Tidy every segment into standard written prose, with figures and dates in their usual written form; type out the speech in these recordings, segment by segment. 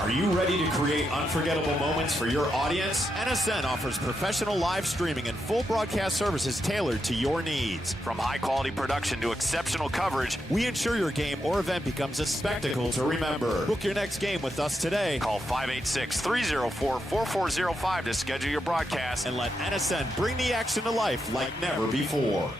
Are you ready to create unforgettable moments for your audience? NSN offers professional live streaming and full broadcast services tailored to your needs. From high-quality production to exceptional coverage, we ensure your game or event becomes a spectacle to remember. Book your next game with us today. Call 586-304-4405 to schedule your broadcast and let NSN bring the action to life like never before.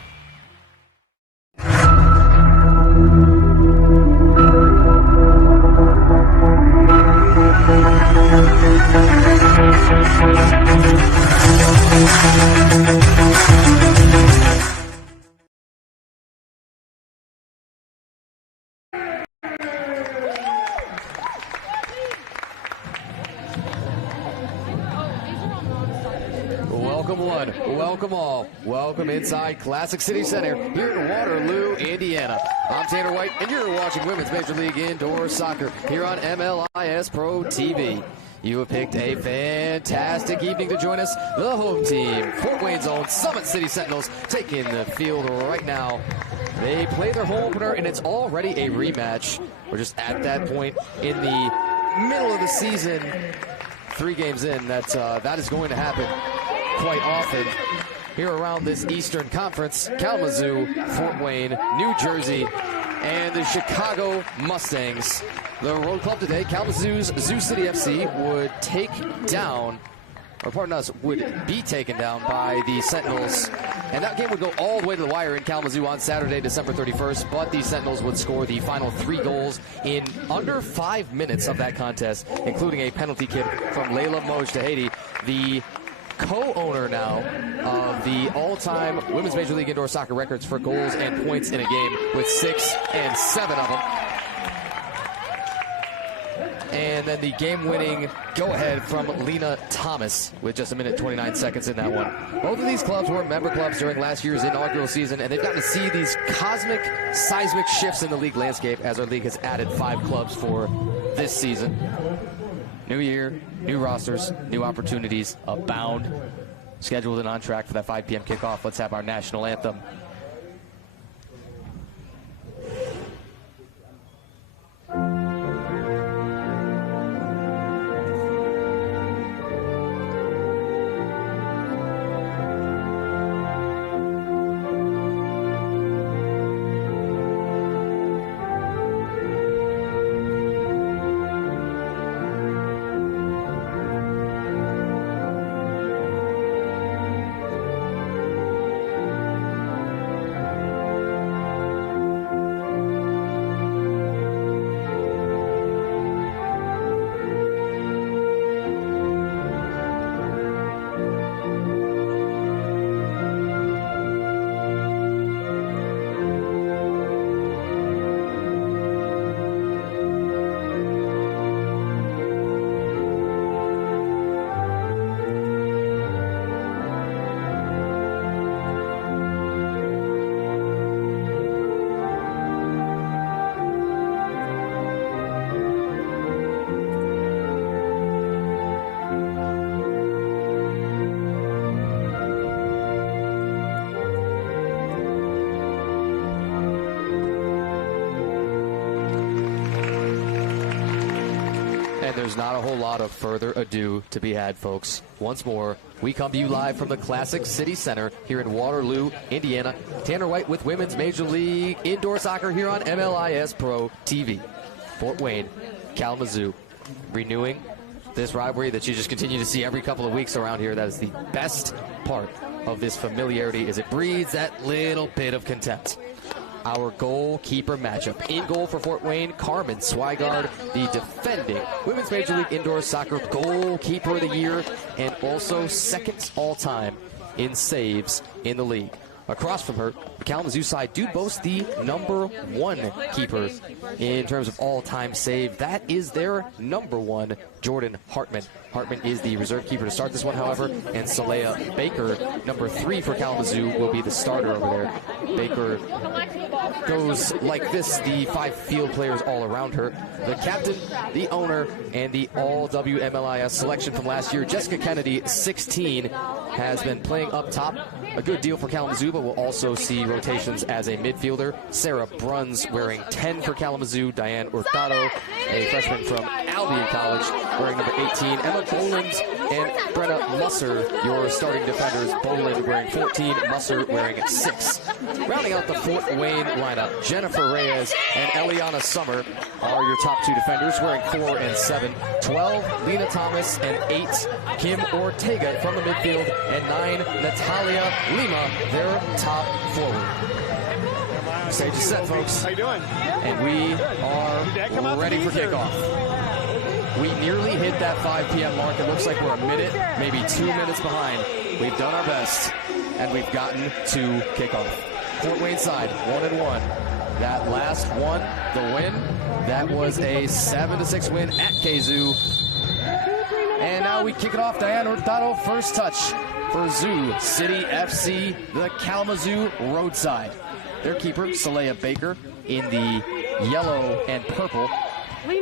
Welcome one, welcome all, welcome inside Classic City Center here in Waterloo, Indiana. I'm Tanner White, and you're watching Women's Major League Indoor Soccer here on MLIS Pro TV. You have picked a fantastic evening to join us. The home team, Fort Wayne's own Summit City Sentinels, taking the field right now. They play their home opener, and it's already a rematch. We're just at that point in the middle of the season, 3 games in, that is going to happen quite often here around this Eastern Conference. Kalamazoo, Fort Wayne, New Jersey, and the Chicago Mustangs. The road club today, Kalamazoo's Zoo City FC, would be taken down by the Sentinels. And that game would go all the way to the wire in Kalamazoo on Saturday, December 31st. But the Sentinels would score the final 3 goals in under 5 minutes of that contest, including a penalty kick from Layla Mojdahedi, the co-owner now of the all-time Women's Major League Indoor Soccer records for goals and points in a game, with 6 and 7 of them. And then the game-winning go-ahead from Lena Thomas with just 1:29 seconds in that one. Both of these clubs were member clubs during last year's inaugural season, and they've gotten to see these cosmic, seismic shifts in the league landscape as our league has added 5 clubs for this season. New year, new rosters, new opportunities abound. Scheduled and on track for that 5 p.m. kickoff. Let's have our national anthem. And there's not a whole lot of further ado to be had, folks. Once more, we come to you live from the Classic City Center here in Waterloo, Indiana. Tanner White with Women's Major League Indoor Soccer here on MLIS Pro TV. Fort Wayne, Kalamazoo, renewing this rivalry that you just continue to see every couple of weeks around here. That is the best part of this familiarity, is it breeds that little bit of contempt. Our goalkeeper matchup. In goal for Fort Wayne, Carmen Swigard, the defending Women's Major League Indoor Soccer Goalkeeper of the Year, and also second all-time in saves in the league. Across from her, the Kalamazoo side do boast the #1 keeper in terms of all-time save. That is their #1, Jordan Hartman. Hartman is the reserve keeper to start this one, however, and Saleha Baker, #3 for Kalamazoo, will be the starter over there. Baker goes like this, the 5 field players all around her. The captain, the owner, and the all WMLIS selection from last year, Jessica Kennedy, 16, has been playing up top a good deal for Kalamazoo, but we'll also see rotations as a midfielder. Sarah Bruns wearing 10 for Kalamazoo. Diane Hurtado, a freshman from Albion College, wearing number 18. Emma Boland and Brenna Musser, your starting defenders. Boland wearing 14, Musser wearing 6. Rounding out the Fort Wayne lineup, Jennifer Reyes and Eliana Summer are your top 2 defenders, wearing 4 and 7. 12, Lena Thomas, and 8, Kim Ortega from the midfield, and 9, Natalia Lima, their top forward. Stage is set, folks. How you doing? And we are ready for kickoff. We nearly hit that 5 p.m. mark. It looks like we're a minute, maybe 2 minutes behind. We've done our best, and we've gotten to kickoff. Fort Wayne side, 1-1. That last one, the win, that was a 7-6 win at Kazoo. And now we kick it off. Diane Hurtado, first touch for Zoo City FC, the Kalamazoo roadside. Their keeper, Saleha Baker, in the yellow and purple.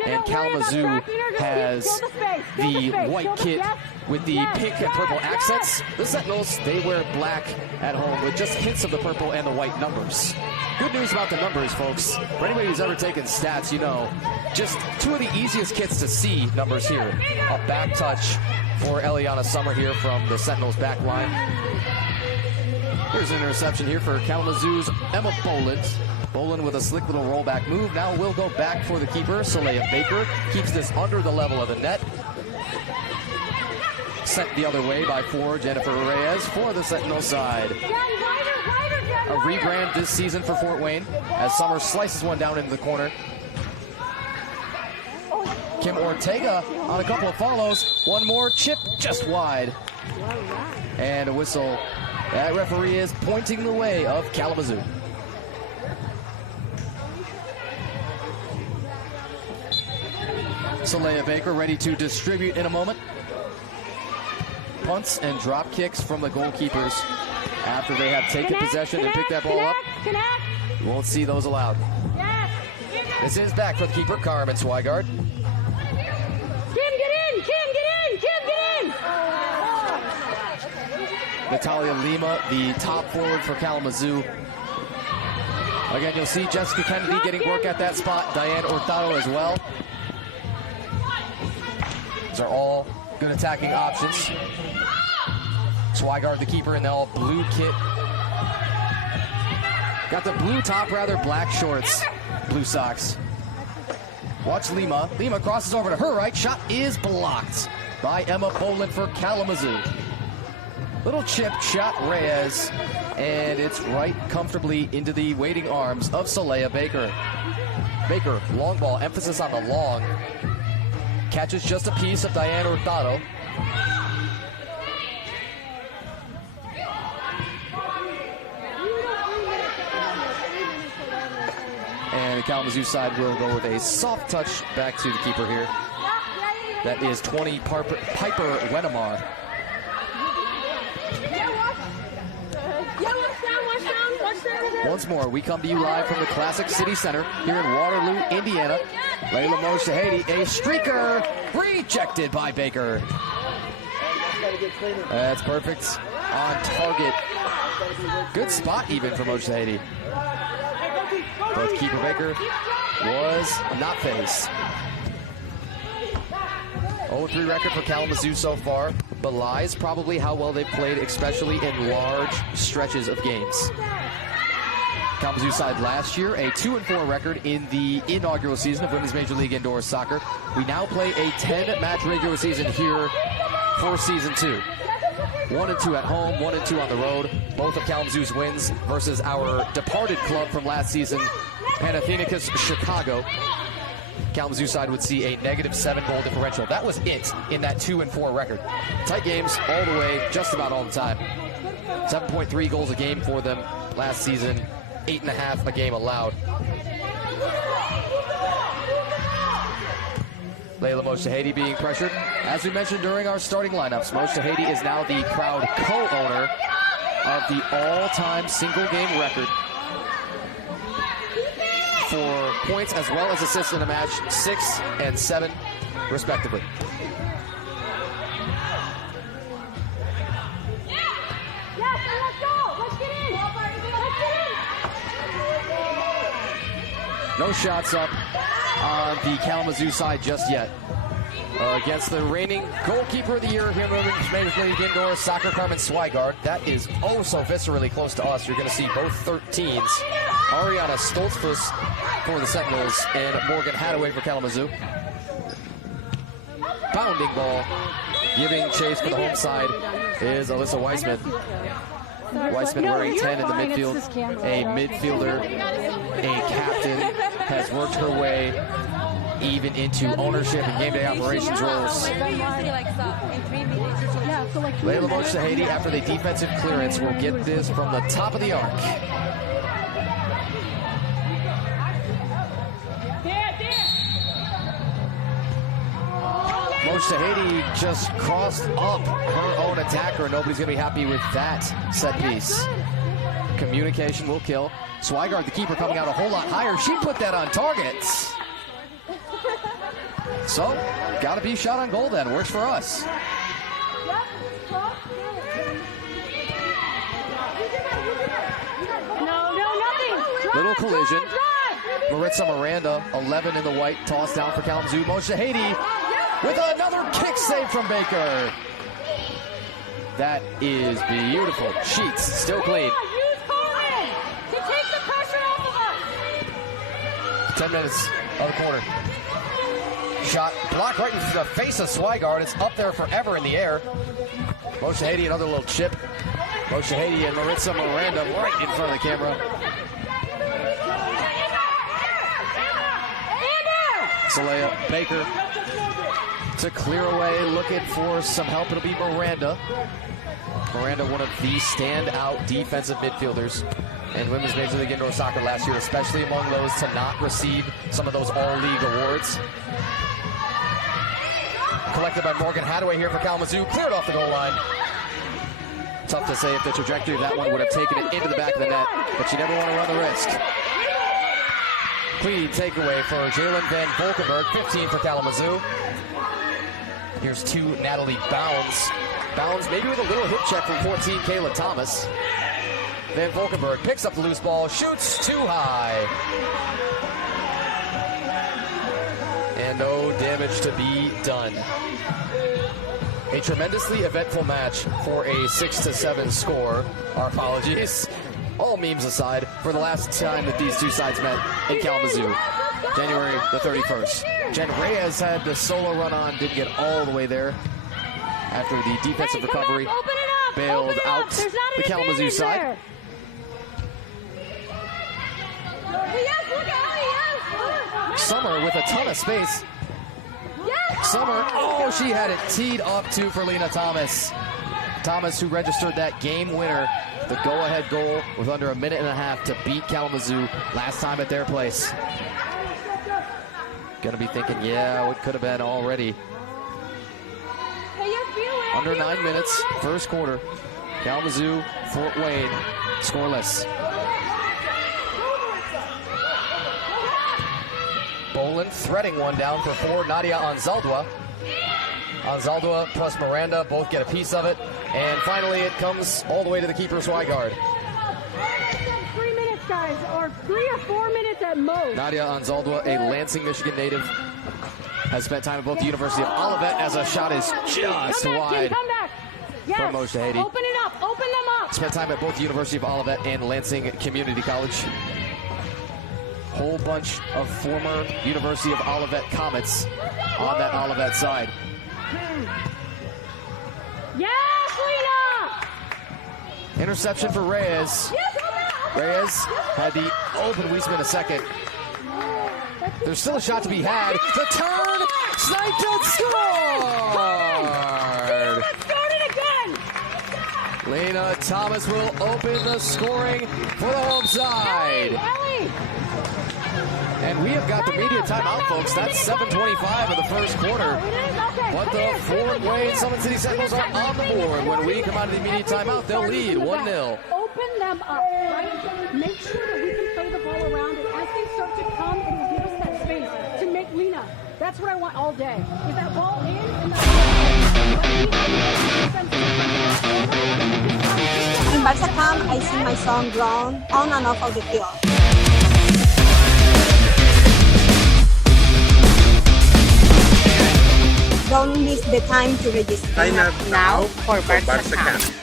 And Kalamazoo has the white kit with the pink and purple accents. The Sentinels, they wear black at home with just hints of the purple and the white numbers. Good news about the numbers, folks. For anybody who's ever taken stats, you know, just 2 of the easiest kits to see numbers here. A back touch for Eliana Summer here from the Sentinels back line. Here's an interception here for Kalamazoo's Emma Boland. Boland with a slick little rollback move. Now we'll go back for the keeper, Saleha Baker. Keeps this under the level of the net. Sent the other way by forward Jennifer Reyes for the Sentinel side. A rebrand this season for Fort Wayne as Summer slices one down into the corner. Kim Ortega on a couple of follows. One more chip just wide. And a whistle. That referee is pointing the way of Kalamazoo. Saleha Baker ready to distribute in a moment. Punts and drop kicks from the goalkeepers after they have taken possession and picked that ball up. You won't see those allowed. This is back for the keeper, Carmen Swigard. Kim, get in! Kim, get in! Kim, get in! Natalia Lima, the top forward for Kalamazoo. Again, you'll see Jessica Kennedy getting work at that spot. Diane Hurtado as well. These are all good attacking options. Swigard, the keeper, in the all blue kit. Got the blue top, rather black shorts, blue socks. Watch Lima. Lima crosses over to her right. Shot is blocked by Emma Boland for Kalamazoo. Little chip shot Reyes, and it's right comfortably into the waiting arms of Saleha Baker. Baker, long ball, emphasis on the long. Catches just a piece of Diane Hurtado. And the Kalamazoo side will go with a soft touch back to the keeper here. That is 20 Piper Wennemar. Once more, we come to you live from the Classic City Center here in Waterloo, Indiana. Layla Mojahedi, a streaker, rejected by Baker. That's perfect. On target. Good spot even for Mojahedi. But keeper Baker was not faced. 0-3 record for Kalamazoo so far. Belies probably how well they've played, especially in large stretches of games. Kalamazoo side last year, a 2-4 record in the inaugural season of Women's Major League Indoor Soccer. We now play a 10-match regular season here for Season 2. 1-2 at home, 1-2 on the road. Both of Kalamazoo's wins versus our departed club from last season, Panathinaikos Chicago. Kalamazoo side would see a -7 goal differential. That was it in that 2-4 record. Tight games all the way, just about all the time. 7.3 goals a game for them last season. 8.5 a game allowed. Layla Mojahedi being pressured. As we mentioned during our starting lineups, Mojahedi is now the proud co-owner of the all-time single game record for points as well as assists in a match, 6 and 7 respectively. Yes, let's go! No shots up on the Kalamazoo side just yet. Against the reigning goalkeeper of the year here in Women's Major League Indoor Soccer, Carmen Swigard. That is oh so viscerally close to us. You're going to see both 13s. Ariana Stoltzfus for the Sentinels and Morgan Hadaway for Kalamazoo. Bounding ball. Giving chase for the home side is Alyssa Weissman. Weissman wearing 10 in the midfield. A midfielder, a captain, has worked her way even into ownership and game day operations roles. Layla Mojtahedi, after the defensive clearance, will get this from the top of the arc. Mojtahedi just crossed up her own attacker. Nobody's going to be happy with that set piece. Communication will kill. Swigard, the keeper, coming out a whole lot higher. She put that on target. So, got to be shot on goal then. Works for us. Little collision. Maritza Miranda, 11 in the white, tossed down for Kalamazoo. Mojtahedi with another kick save from Baker. That is beautiful. Sheets still clean. 10 minutes of the quarter. Shot blocked right in the face of Swigard. It's up there forever in the air. Mojtahedi, another little chip. Mojtahedi and Maritza Miranda right in front of the camera. Saleha Baker to clear away, looking for some help. It'll be Miranda. Miranda, one of the standout defensive midfielders in Women's Major League Indoor Soccer last year, especially among those to not receive some of those all-league awards. Collected by Morgan Hadaway here for Kalamazoo, cleared off the goal line. Tough to say if the trajectory of that one would have taken it into the back of the net, but you never want to run the risk. Clean takeaway for Jalen Van Volkenberg, 15 for Kalamazoo. Here's to Natalie Bounds. Bounds maybe with a little hip check from 14, Kayla Thomas. Van Volkenberg picks up the loose ball, shoots too high. And no damage to be done. A tremendously eventful match for a 6-7 score. Our apologies. All memes aside, for the last time that these two sides met in Kalamazoo, January the 31st. Jen Reyes had the solo run on, didn't get all the way there after the defensive recovery bailed out the Kalamazoo side. Summer with a ton of space. Summer, oh, she had it teed up too for Lena Thomas. Thomas, who registered that game winner, the go-ahead goal with under a minute and a half to beat Kalamazoo last time at their place. Gonna be thinking, yeah, what could have been already. Under 9 minutes, first quarter. Kalamazoo, Fort Wayne, scoreless. Bolin threading one down for 4, Nadia Anzaldua. Anzaldua plus Miranda both get a piece of it. And finally, it comes all the way to the keeper, Swigard. 3 minutes, guys, or 3 or 4 minutes at most. Nadia Anzaldua, a Lansing, Michigan native, has spent time at both the University of Olivet as a shot is just wide from Mojtahedi. Open it up, open them up. Spent time at both the University of Olivet and Lansing Community College. Whole bunch of former University of Olivet Comets on that Olivet side. Yes, Lena! Interception for Reyes. Reyes had the open Weisman a second. There's still a shot to be had. The turn, sniped and scored! Scored it again! Lena Thomas will open the scoring for the home side. Ellie! And we have got the media timeout, folks. That's 7:25 of the first quarter. But the Fort Wayne Summit City Sentinels are on the board. When we come out of the immediate timeout, they'll lead 1-0. Open them up, right? Make sure that we can play the ball around, and as they start to come, it will give us that space to make Lena. That's what I want all day. Is that ball in? In Barca, I sing my song Grown on and off of the field. Don't miss the time to register. Sign up now for Barca Camp.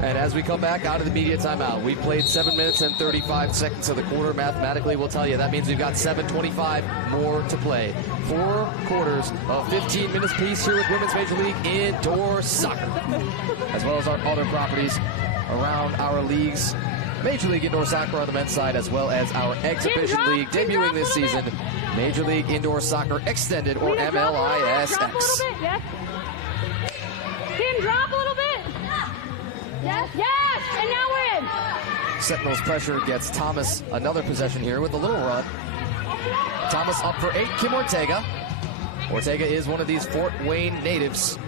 And as we come back out of the media timeout, we played 7 minutes and 35 seconds of the quarter. Mathematically, we'll tell you that means we've got 7:25 more to play. 4 quarters of 15 minutes piece here with Women's Major League Indoor Soccer, as well as our other properties around our leagues. Major League Indoor Soccer on the men's side, as well as our Exhibition League debuting this season, Major League Indoor Soccer Extended, or MLIS. Drop a little bit, yes. Tim, drop a little bit. Yes, yes, and now we're in. Sentinels pressure gets Thomas another possession here with a little run. Thomas up for 8, Kim Ortega. Ortega is one of these Fort Wayne natives.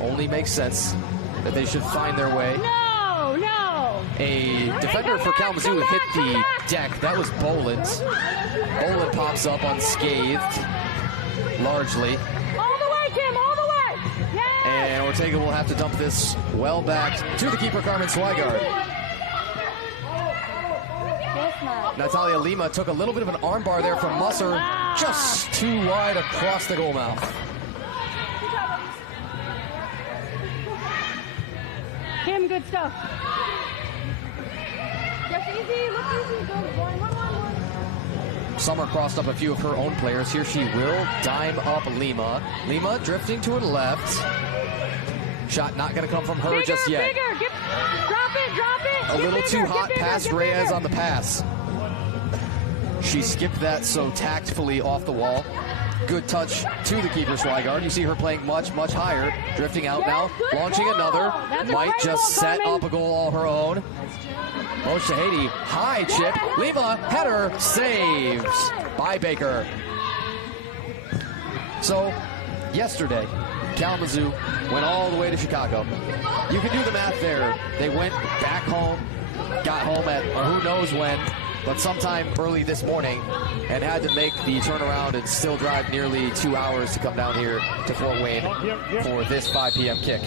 Only makes sense that they should find their way. No, no. A defender for Kalamazoo hit the deck. That was Boland. Boland pops up unscathed, largely. All the way, Kim, all the way. Yes. And Ortega will have to dump this well back to the keeper, Carmen Swigard. Natalia Lima took a little bit of an armbar there from Musser, just too wide across the goal mouth. Kim, good stuff. Just easy, look easy. Go, one. Summer crossed up a few of her own players. Here she will dime up Lima. Lima drifting to her left. Shot not going to come from her just yet. Bigger. Drop it. A little too hot past Reyes on the pass. She skipped that so tactfully off the wall. Good touch to the keeper, Swigard. You see her playing much, much higher. Drifting out now, launching another. Might just set up a goal all her own. Oh, Shahidi, high chip. Lima, header, saves by Baker. So, yesterday, Kalamazoo went all the way to Chicago. You can do the math there. They went back home, got home at who knows when, but sometime early this morning, and had to make the turnaround and still drive nearly 2 hours to come down here to Fort Wayne for this 5 p.m. kick.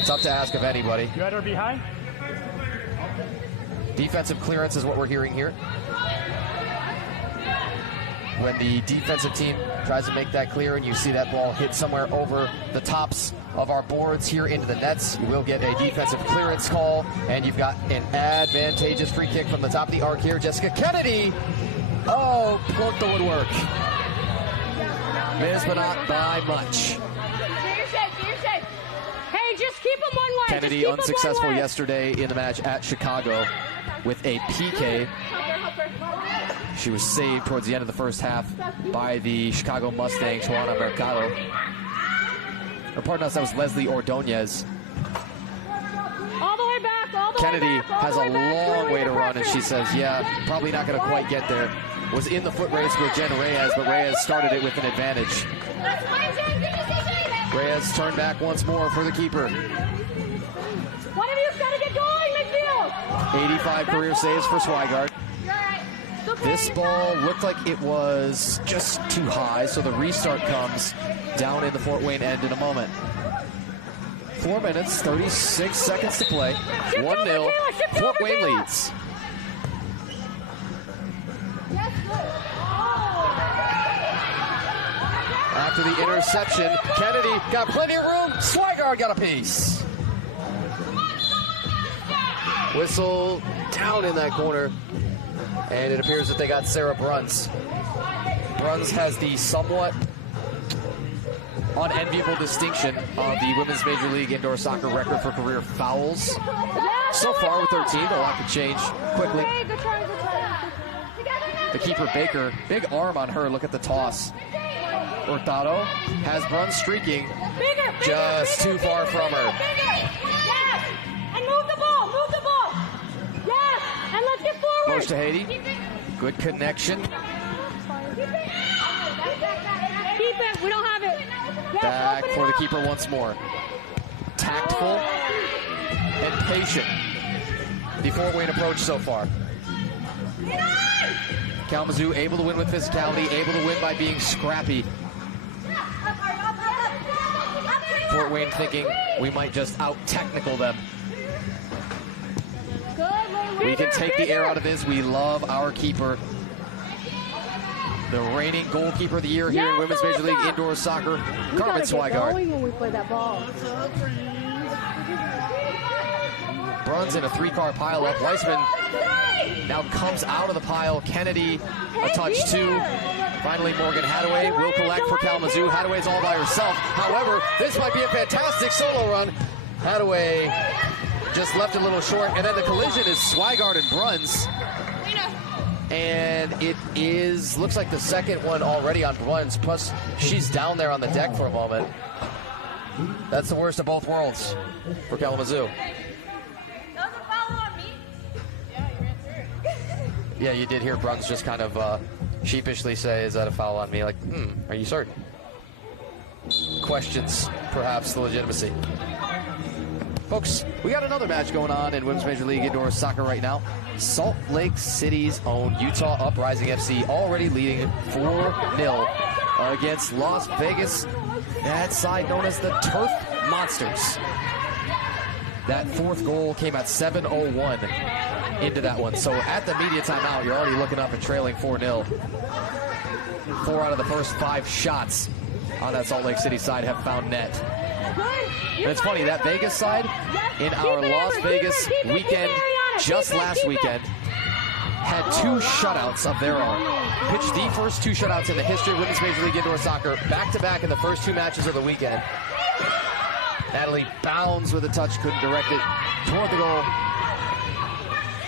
Tough to ask of anybody. You had her behind? Defensive clearance is what we're hearing here. When the defensive team tries to make that clear and you see that ball hit somewhere over the tops of our boards here into the nets, you will get a defensive clearance call, and you've got an advantageous free kick from the top of the arc here. Jessica Kennedy, poked the woodwork. Missed, but not by much. Hey, just keep them one way. Kennedy unsuccessful yesterday in the match at Chicago with a PK. She was saved towards the end of the first half by the Chicago Mustang, Juana Mercado. Or pardon us, that was Leslie Ordonez. All the way back, all the Kennedy way back. has a long way to run, and she says, yeah, probably not going to quite get there. Was in the foot race with Jen Reyes, but Reyes started it with an advantage. Reyes turned back once more for the keeper. One of you's got to get going, midfield. 85 career saves for Swigard. This ball looked like it was just too high, so the restart comes down in the Fort Wayne end in a moment. 4 minutes, 36 seconds to play. 1-0. Fort Wayne leads. After the interception, Kennedy got plenty of room. Swigard got a piece. Whistle down in that corner. And it appears that they got Sarah Bruns. Bruns has the somewhat unenviable distinction of the Women's Major League Indoor Soccer record for career fouls. So far with their team, a lot could change quickly. the keeper Baker. Big arm on her. Look at the toss. Hurtado has Bruns streaking. Just too far from her. Yes! And move the ball! Move the ball! Yes! And let's get forward! Push to Haiti. Good connection. Keep it! We don't have it! Yes, Back for the keeper once more. Tactful and patient. The Fort Wayne approach so far. Kalamazoo able to win with physicality, able to win by being scrappy. Fort Wayne thinking we might just out-technical them. We can take the air out of this. We love our keeper. The reigning goalkeeper of the year here in Women's Major League Indoor Soccer, Carmen Swigard. When we play that ball. Bruns in a three-car pileup. Weissman now comes out of the pile. Kennedy, a touch too. Finally, Morgan Hadaway will collect for Kalamazoo. Hadaway's all by herself. However, this might be a fantastic solo run. Hadaway just left a little short, and then the collision is Swigard and Bruns. And it looks like the second one already on Bruns, plus she's down there on the deck for a moment. That's the worst of both worlds for Kalamazoo. Yeah, you did hear Bruns just kind of sheepishly say, is that a foul on me? Like, are you certain? Questions, perhaps, the legitimacy. Folks, we got another match going on in Women's Major League Indoor Soccer right now. Salt Lake City's own Utah Uprising FC already leading 4-0 against Las Vegas. That side known as the Turf Monsters. That fourth goal came at 7:01 into that one. So at the media timeout, you're already looking up and trailing 4-0. 4 out of the first 5 shots on that Salt Lake City side have found net. And it's funny, that Vegas side, in our Las Vegas weekend just last weekend, had 2 shutouts of their own. Pitched the first 2 shutouts in the history of Women's Major League Indoor Soccer, back-to-back in the first 2 matches of the weekend. Natalie Bounds with a touch, couldn't direct it toward the goal.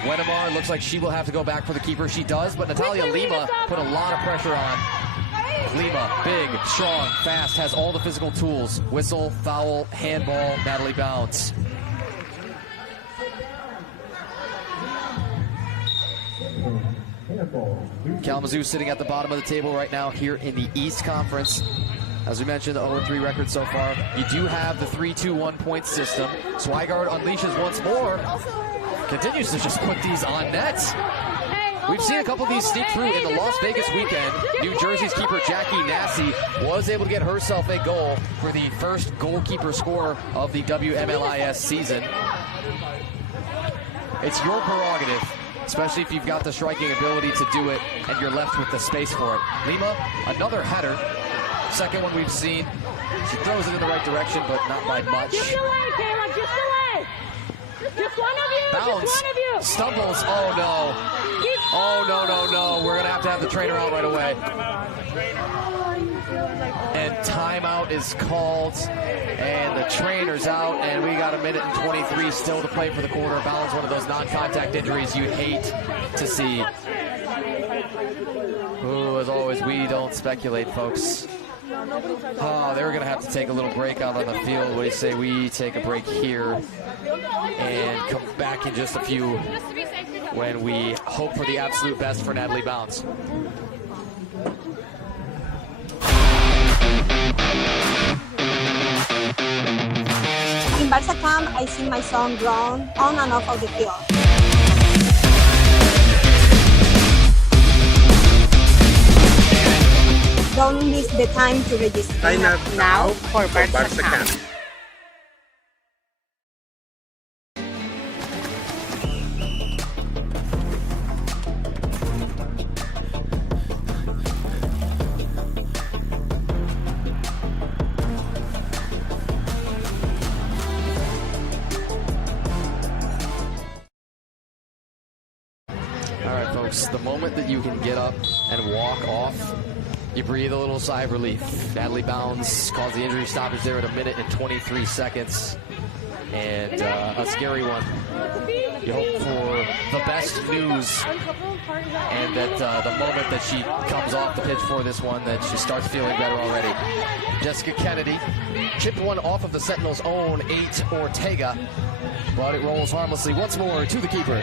Wennemar looks like she will have to go back for the keeper. She does, but Natalia Lima put a lot of pressure on. Lima, big, strong, fast, has all the physical tools. Whistle, foul, handball, Natalie Bounds. Kalamazoo sitting at the bottom of the table right now here in the East Conference. As we mentioned, the 0-3 record so far. You do have the 3-2-1 point system. Swigard unleashes once more. Continues to just put these on net. We've seen a couple of these sneak through in the Las Vegas weekend. New Jersey's keeper Jackie Nassie was able to get herself a goal for the first goalkeeper scorer of the WMLIS season. It's your prerogative, especially if you've got the striking ability to do it and you're left with the space for it. Lima, another header. Second one we've seen. She throws it in the right direction, but not by much. Just delay, Kayla, just delay. Just one of you, Bounce, just one of you. stumbles, oh no. Oh no. We're gonna have to have the trainer out right away. And timeout is called, and the trainer's out, and we got 1:23 still to play for the quarter. Bounds, one of those non-contact injuries you hate to see. Ooh, as always, we don't speculate, folks. Oh, they were going to have to take a little break out on the field. What do you say we take a break here and come back in just a few when we hope for the absolute best for Natalie Bounds. In Barca camp, I see my son run on and off of the field. Don't miss the time to register. Sign up now for Barca camp. All right, folks, the moment that you can get up and walk off, you breathe a little sigh of relief. Natalie Bounds caused the injury stoppage there at 1:23. and a scary one. You hope for the best news, and that the moment that she comes off the pitch for this one, that she starts feeling better already. Jessica Kennedy chipped one off of the Sentinels' own 8 Ortega, but it rolls harmlessly once more to the keeper.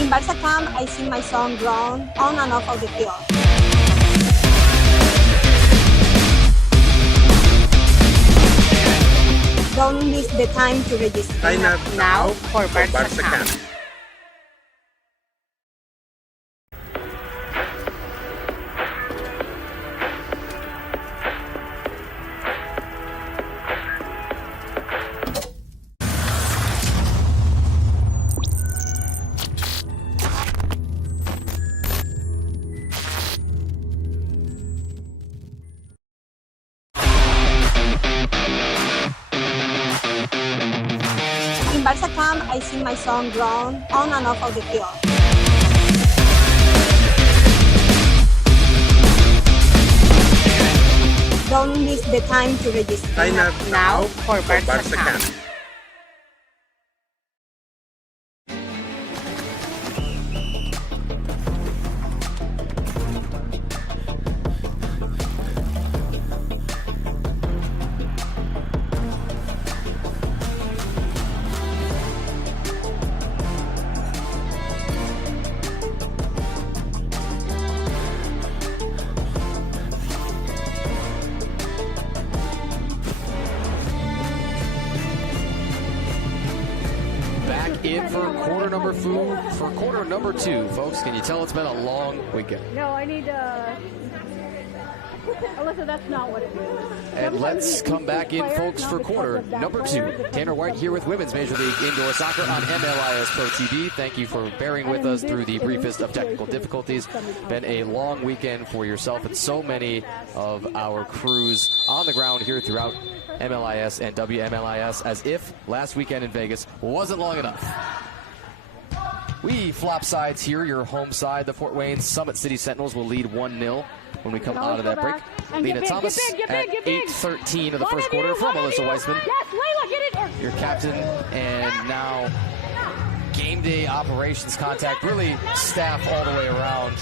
In Barca camp, I sing my song grown on and off of the field. Don't miss the time to register. Sign up now for Barca Camp. In Barca camp, I sing my song grown on and off of the field. Don't miss the time to register. Sign up now for Barca Camp. In for quarter number 2, folks. Can you tell it's been a long weekend? No, I need Alyssa, that's not what it is. And let's come back in, folks, for quarter number 2. Tanner White here with Women's Major League Indoor Soccer on MLIS Pro TV. Thank you for bearing with us through the briefest of technical difficulties. Been a long weekend for yourself and so many of our crews on the ground here throughout MLIS and WMLIS, as if last weekend in Vegas wasn't long enough. We flop sides here, your home side. The Fort Wayne Summit City Sentinels will lead 1-0 when we come out of that break. Lena Thomas at 8:13 of the first quarter from Melissa Weissman, Yes, Layla, get it! your captain, and now game day operations contact, really staff all the way around,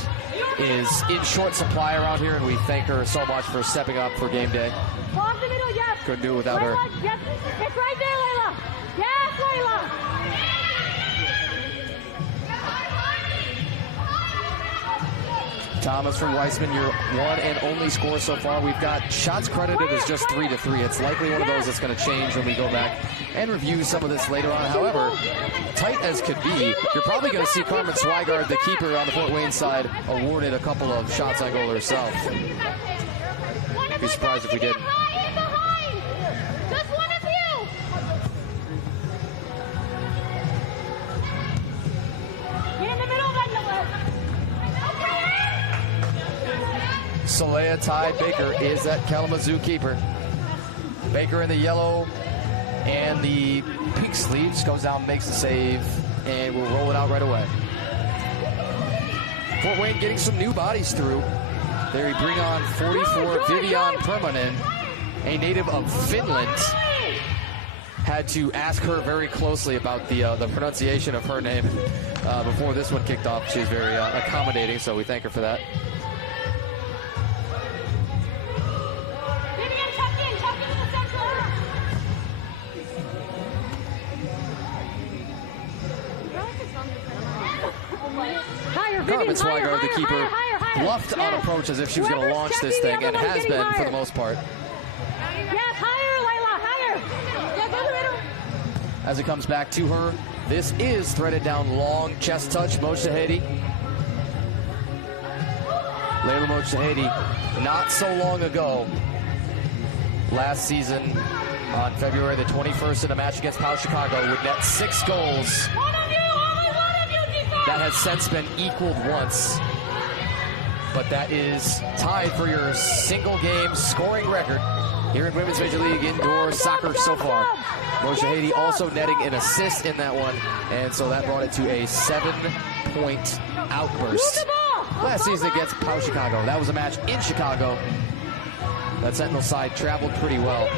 is in short supply around here, and we thank her so much for stepping up for game day. Off the middle, yes. Couldn't do it without her. Yes. It's right there, Layla. Yes, Layla. Thomas from Weissman, your one and only score so far. We've got shots credited as just 3-3. It's likely one of those that's going to change when we go back and review some of this later on. However, tight as could be, you're probably going to see Carmen Swigard, the keeper on the Fort Wayne side, awarded a couple of shots on goal herself. I'd be surprised if we didn't. Just one of you. Get in the middle, Saleha Ty Baker is that Kalamazoo keeper. Baker in the yellow and the pink sleeves goes down, makes the save, and we'll roll it out right away. Fort Wayne getting some new bodies through. There we bring on 44 Vivian Permanen, a native of Finland. Had to ask her very closely about the pronunciation of her name before this one kicked off. She was very accommodating, so we thank her for that. Carmen Swigard, the keeper, bluffed on approach as if she was going to launch this thing, and has been for the most part. Yes, higher, Layla, higher. Yeah, go to the middle. As it comes back to her, this is threaded down long, chest touch, Mojtahedi. Layla Mojtahedi, not so long ago, last season on February the 21st in a match against Pau Chicago, would net 6 goals. That has since been equaled once, but that is tied for your single game scoring record here in Women's Major League Indoor Soccer so far. Mojtahedi also netting an assist in that one, and so that brought it to a 7-point outburst. Last season against Pau Chicago. That was a match in Chicago. That Sentinel side traveled pretty well,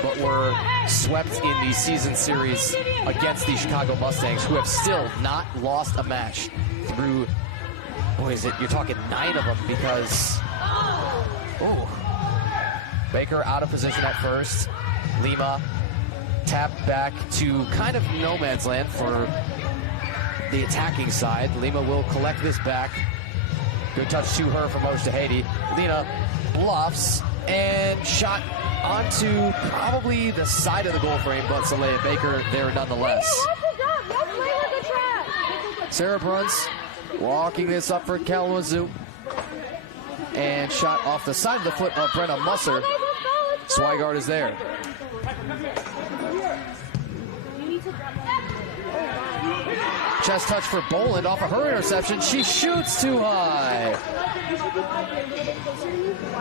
but were swept in the season series against the Chicago Mustangs, who have still not lost a match through, boy, you're talking 9 of them, because, Baker out of position at first. Lima tapped back to kind of no man's land for the attacking side. Lima will collect this back. Good touch to her from Mojtahedi. Lina bluffs and shot onto probably the side of the goal frame, but Saleha Baker there nonetheless. Sarah Bruns walking this up for Kalamazoo, and shot off the side of the foot of Brenna Musser. Swigard is there. Chest touch for Boland off of her interception. She shoots too high.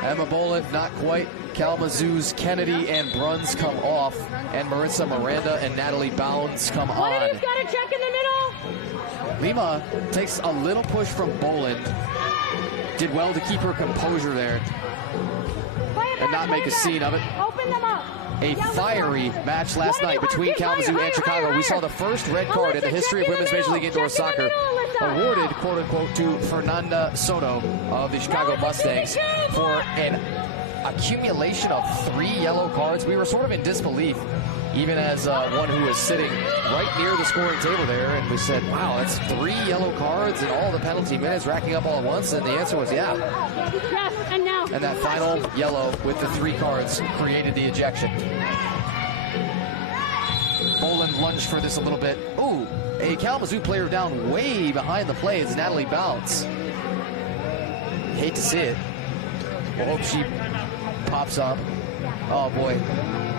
Emma Boland not quite. Kalamazoo's Kennedy and Bruns come off, and Marissa Miranda and Natalie Bounds come on. Got a check in the middle. Lima takes a little push from Boland. Did well to keep her composure there and not make a scene of it. Open them up. A fiery match last night between Kalamazoo and Chicago. We saw the first red card in the history of Women's Major League Indoor Soccer awarded, quote-unquote, to Fernanda Soto of the Chicago Mustangs for an accumulation of 3 yellow cards. We were sort of in disbelief, even as one who was sitting right near the scoring table there, and we said, wow, that's 3 yellow cards and all the penalty minutes racking up all at once, and the answer was yeah. Yes, and now. And that final yellow with the 3 cards created the ejection. Boland lunged for this a little bit. Ooh, a Kalamazoo player down way behind the play is Natalie Bounds. Hate to see it. We'll hope she pops up. Oh boy.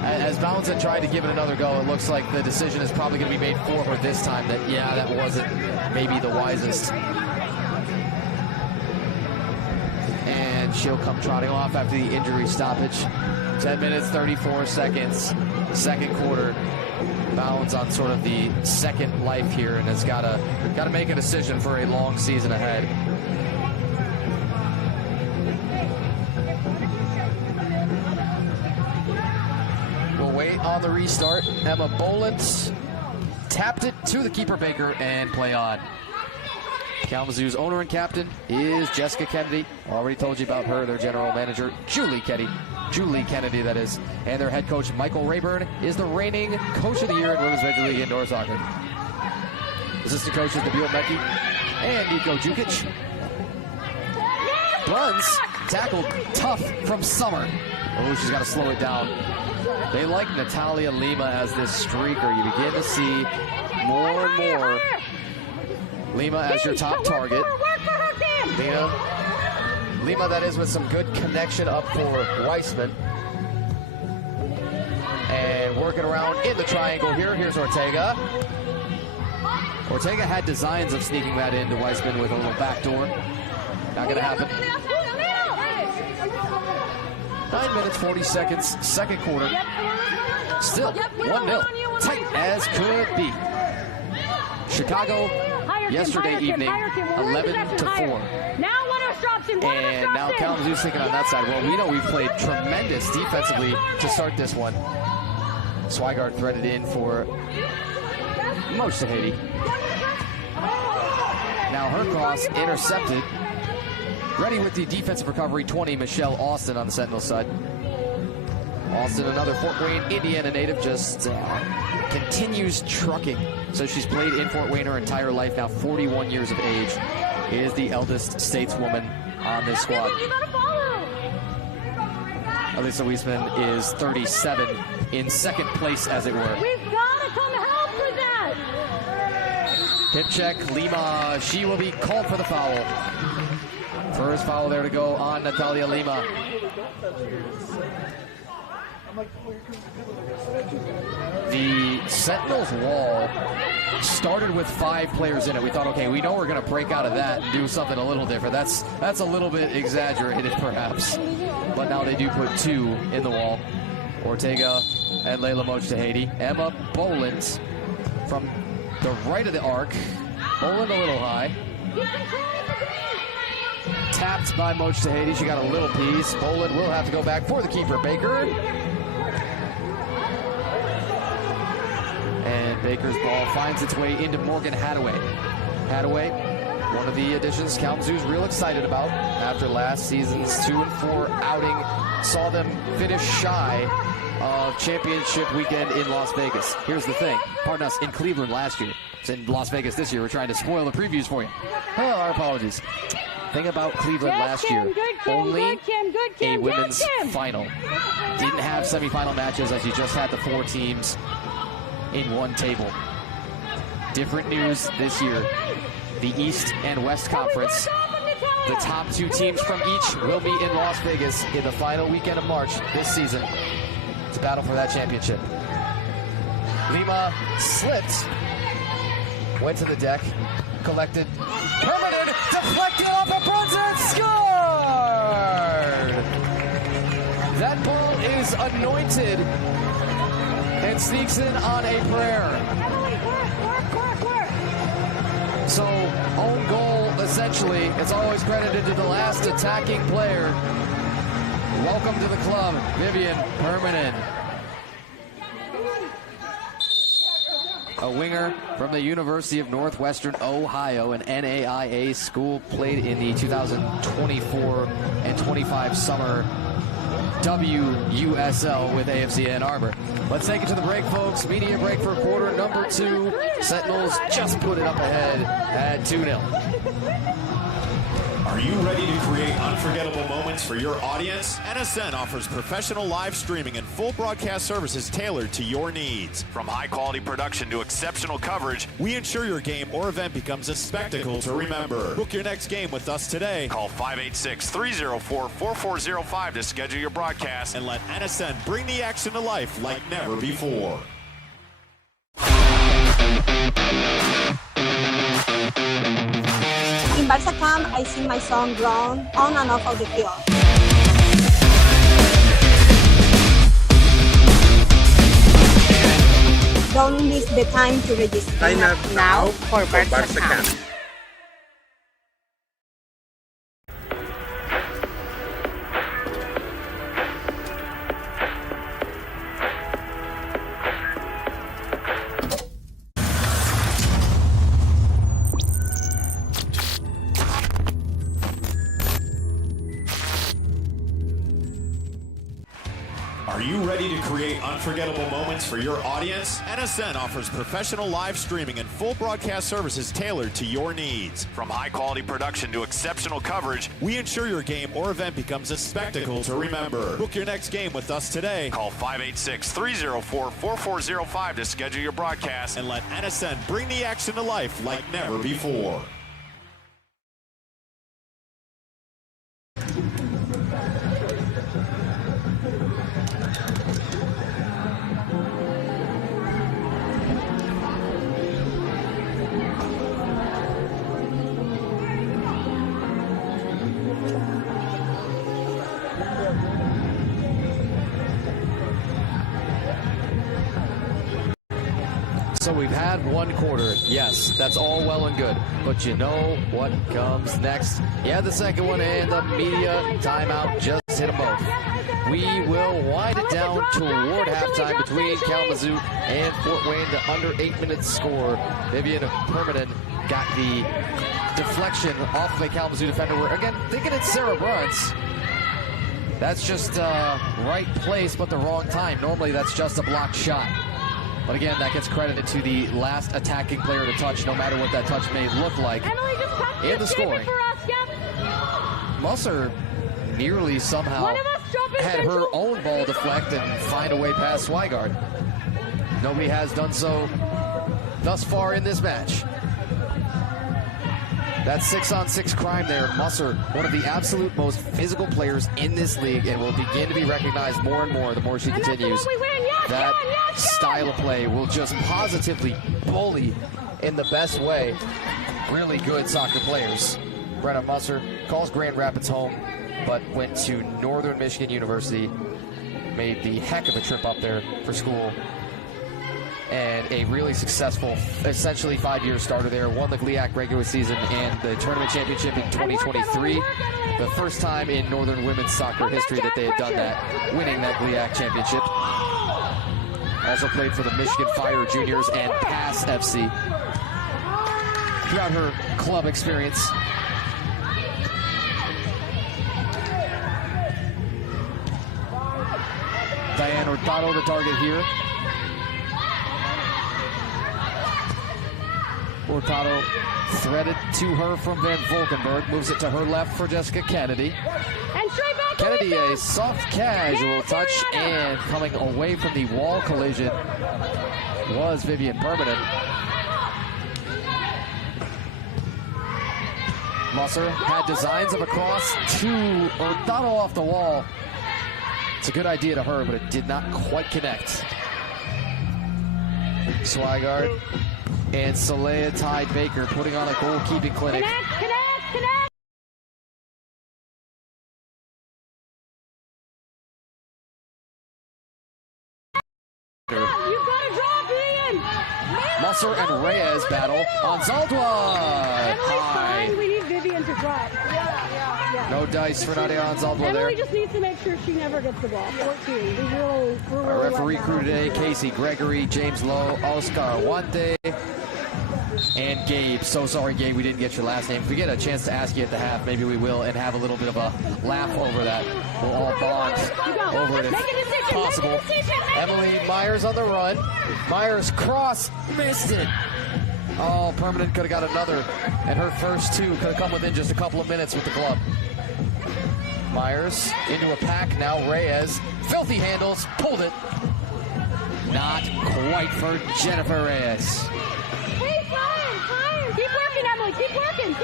As Bounds had tried to give it another go, it looks like the decision is probably going to be made for her this time that, yeah, that wasn't maybe the wisest. And she'll come trotting off after the injury stoppage. 10 minutes, 34 seconds, second quarter. Bounds on sort of the second life here, and has got to make a decision for a long season ahead. We'll wait on the restart. Emma Boland tapped it to the keeper Baker and play on. Kalamazoo's owner and captain is Jessica Kennedy. Already told you about her. Their general manager, Julie Kennedy, that is. And their head coach, Michael Rayburn, is the reigning coach of the year in Women's Major League Indoor Soccer. Assistant coaches, Nabil Mekki and Niko Jukic. Bruns tackled tough from Summer. Oh, she's got to slow it down. They like Natalia Lima as this streaker. You begin to see more and more Lima as your top target. Lima, that is, with some good connection up for Weissman. And working around in the triangle here. Here's Ortega. Ortega had designs of sneaking that into Weissman with a little backdoor. Not going to happen. 9 minutes, 40 seconds, second quarter. Still 1-0. Tight as could be. Chicago yesterday evening, 11-4. And now Kalamazoo's thinking on that side. Well, we know we've played tremendous defensively to start this one. Swigart threaded in for Mojtahedi. Now her cross intercepted. Ready with the defensive recovery, 20, Michelle Austin on the Sentinel side. Austin, another Fort Wayne, Indiana native, just continues trucking. So she's played in Fort Wayne her entire life, now 41 years of age. Is the eldest stateswoman on this squad. Alyssa Weissman is 37, in second place, as it were. We've got to come help with that. Hip check, Lima, she will be called for the foul. First foul there to go on Natalia Lima. The Sentinels wall started with 5 players in it. We thought, okay, we know we're going to break out of that and do something a little different. That's a little bit exaggerated, perhaps. But now they do put 2 in the wall. Ortega and Layla Mojtahedi. Emma Boland from the right of the arc. Boland a little high. Tapped by Mojtahedi. She got a little piece. Boland will have to go back for the keeper, Baker. And Baker's ball finds its way into Morgan Hadaway. Hadaway, one of the additions Kalamazoo's real excited about after last season's 2-4 outing. Saw them finish shy of championship weekend in Las Vegas. Here's the thing. Pardon us, in Cleveland last year. It's in Las Vegas this year. We're trying to spoil the previews for you. Oh, our apologies. Thing about Cleveland last year, only a women's final. Didn't have semifinal matches, as you just had the 4 teams in one table. Different news this year. The East and West Conference. The top 2 teams from each will meet in Las Vegas in the final weekend of March this season. It's a battle for that championship. Lima slipped, went to the deck, collected, Hermanen deflected off a Brunson, scored! That ball is anointed and sneaks in on a prayer. So, own goal, essentially. It's always credited to the last attacking player. Welcome to the club, Vivian Hermanen. A winger from the University of Northwestern Ohio, an NAIA school, played in the 2024 and 25 summer WUSL with AFC Ann Arbor. Let's take it to the break, folks. Media break for quarter number 2. Sentinels just put it up ahead at 2-0. Are you ready to create unforgettable moments for your audience? NSN offers professional live streaming and full broadcast services tailored to your needs. From high-quality production to exceptional coverage, we ensure your game or event becomes a spectacle to remember. Book your next game with us today. Call 586-304-4405 to schedule your broadcast and let NSN bring the action to life like never before. In Barca camp, I sing my song Grown on and off of the field. Don't miss the time to register. Sign up now for Barca Camp. Are you ready to create unforgettable moments for your audience? NSN offers professional live streaming and full broadcast services tailored to your needs. From high-quality production to exceptional coverage, we ensure your game or event becomes a spectacle to remember. Book your next game with us today. Call 586-304-4405 to schedule your broadcast and let NSN bring the action to life like never before. So we've had one quarter. Yes, that's all well and good. But you know what comes next? Yeah, the second one, and the media timeout just hit them both. We will wind it down toward halftime between Kalamazoo and Fort Wayne to under 8 minutes score. Vivian Permanen got the deflection off of a Kalamazoo defender. We're, again, thinking it's Sarah Bruns. That's just right place, but the wrong time. Normally, that's just a blocked shot. But again, that gets credited to the last attacking player to touch, no matter what that touch may look like. And the scoring. Musser nearly somehow had her own ball deflect and find a way past Swigard. Nobody has done so thus far in this match. That 6-on-6 crime there, Musser, one of the absolute most physical players in this league, and will begin to be recognized more and more the more she continues. That style of play will just positively bully in the best way really good soccer players. Brenna Musser calls Grand Rapids home, but went to Northern Michigan University, made the heck of a trip up there for school, and a really successful, essentially 5-year starter there. Won the GLIAC regular season and the tournament championship in 2023. The first time in Northern women's soccer history that they had done that, winning that GLIAC championship. Also played for the Michigan Fire Juniors and Pass FC throughout her club experience. Diane Hurtado, the target here. Hurtado threaded to her from Van Volkenberg, moves it to her left for Jessica Kennedy. And straight back Kennedy, a soft casual touch, and coming away from the wall collision was Vivian Permanen. Musser had designs of a cross to Hurtado off the wall. It's a good idea to her, but it did not quite connect. Swigard and Saleha Ty Baker putting on a goalkeeping clinic. Connect! You've got to drop in! Musser and Reyes battle on Zaldua. High. We need Vivian to drop. Yeah. No dice for Nadia Anzaldua there. Emily just needs to make sure she never gets the ball. 14. We're Our referee crew today, Casey Gregory, James Lowe, Oscar Wante, and Gabe. So sorry, Gabe, we didn't get your last name. If we get a chance to ask you at the half, maybe we will, and have a little bit of a laugh over that. We'll all bond over it if possible. Emily Myers on the run. Myers cross, missed it. Oh, Permanen could have got another, and her first two could have come within just a couple of minutes with the club. Myers into a pack, now Reyes. Filthy handles, pulled it. Not quite for Jennifer Reyes. Hey, fine. Keep working, Emily. Keep working.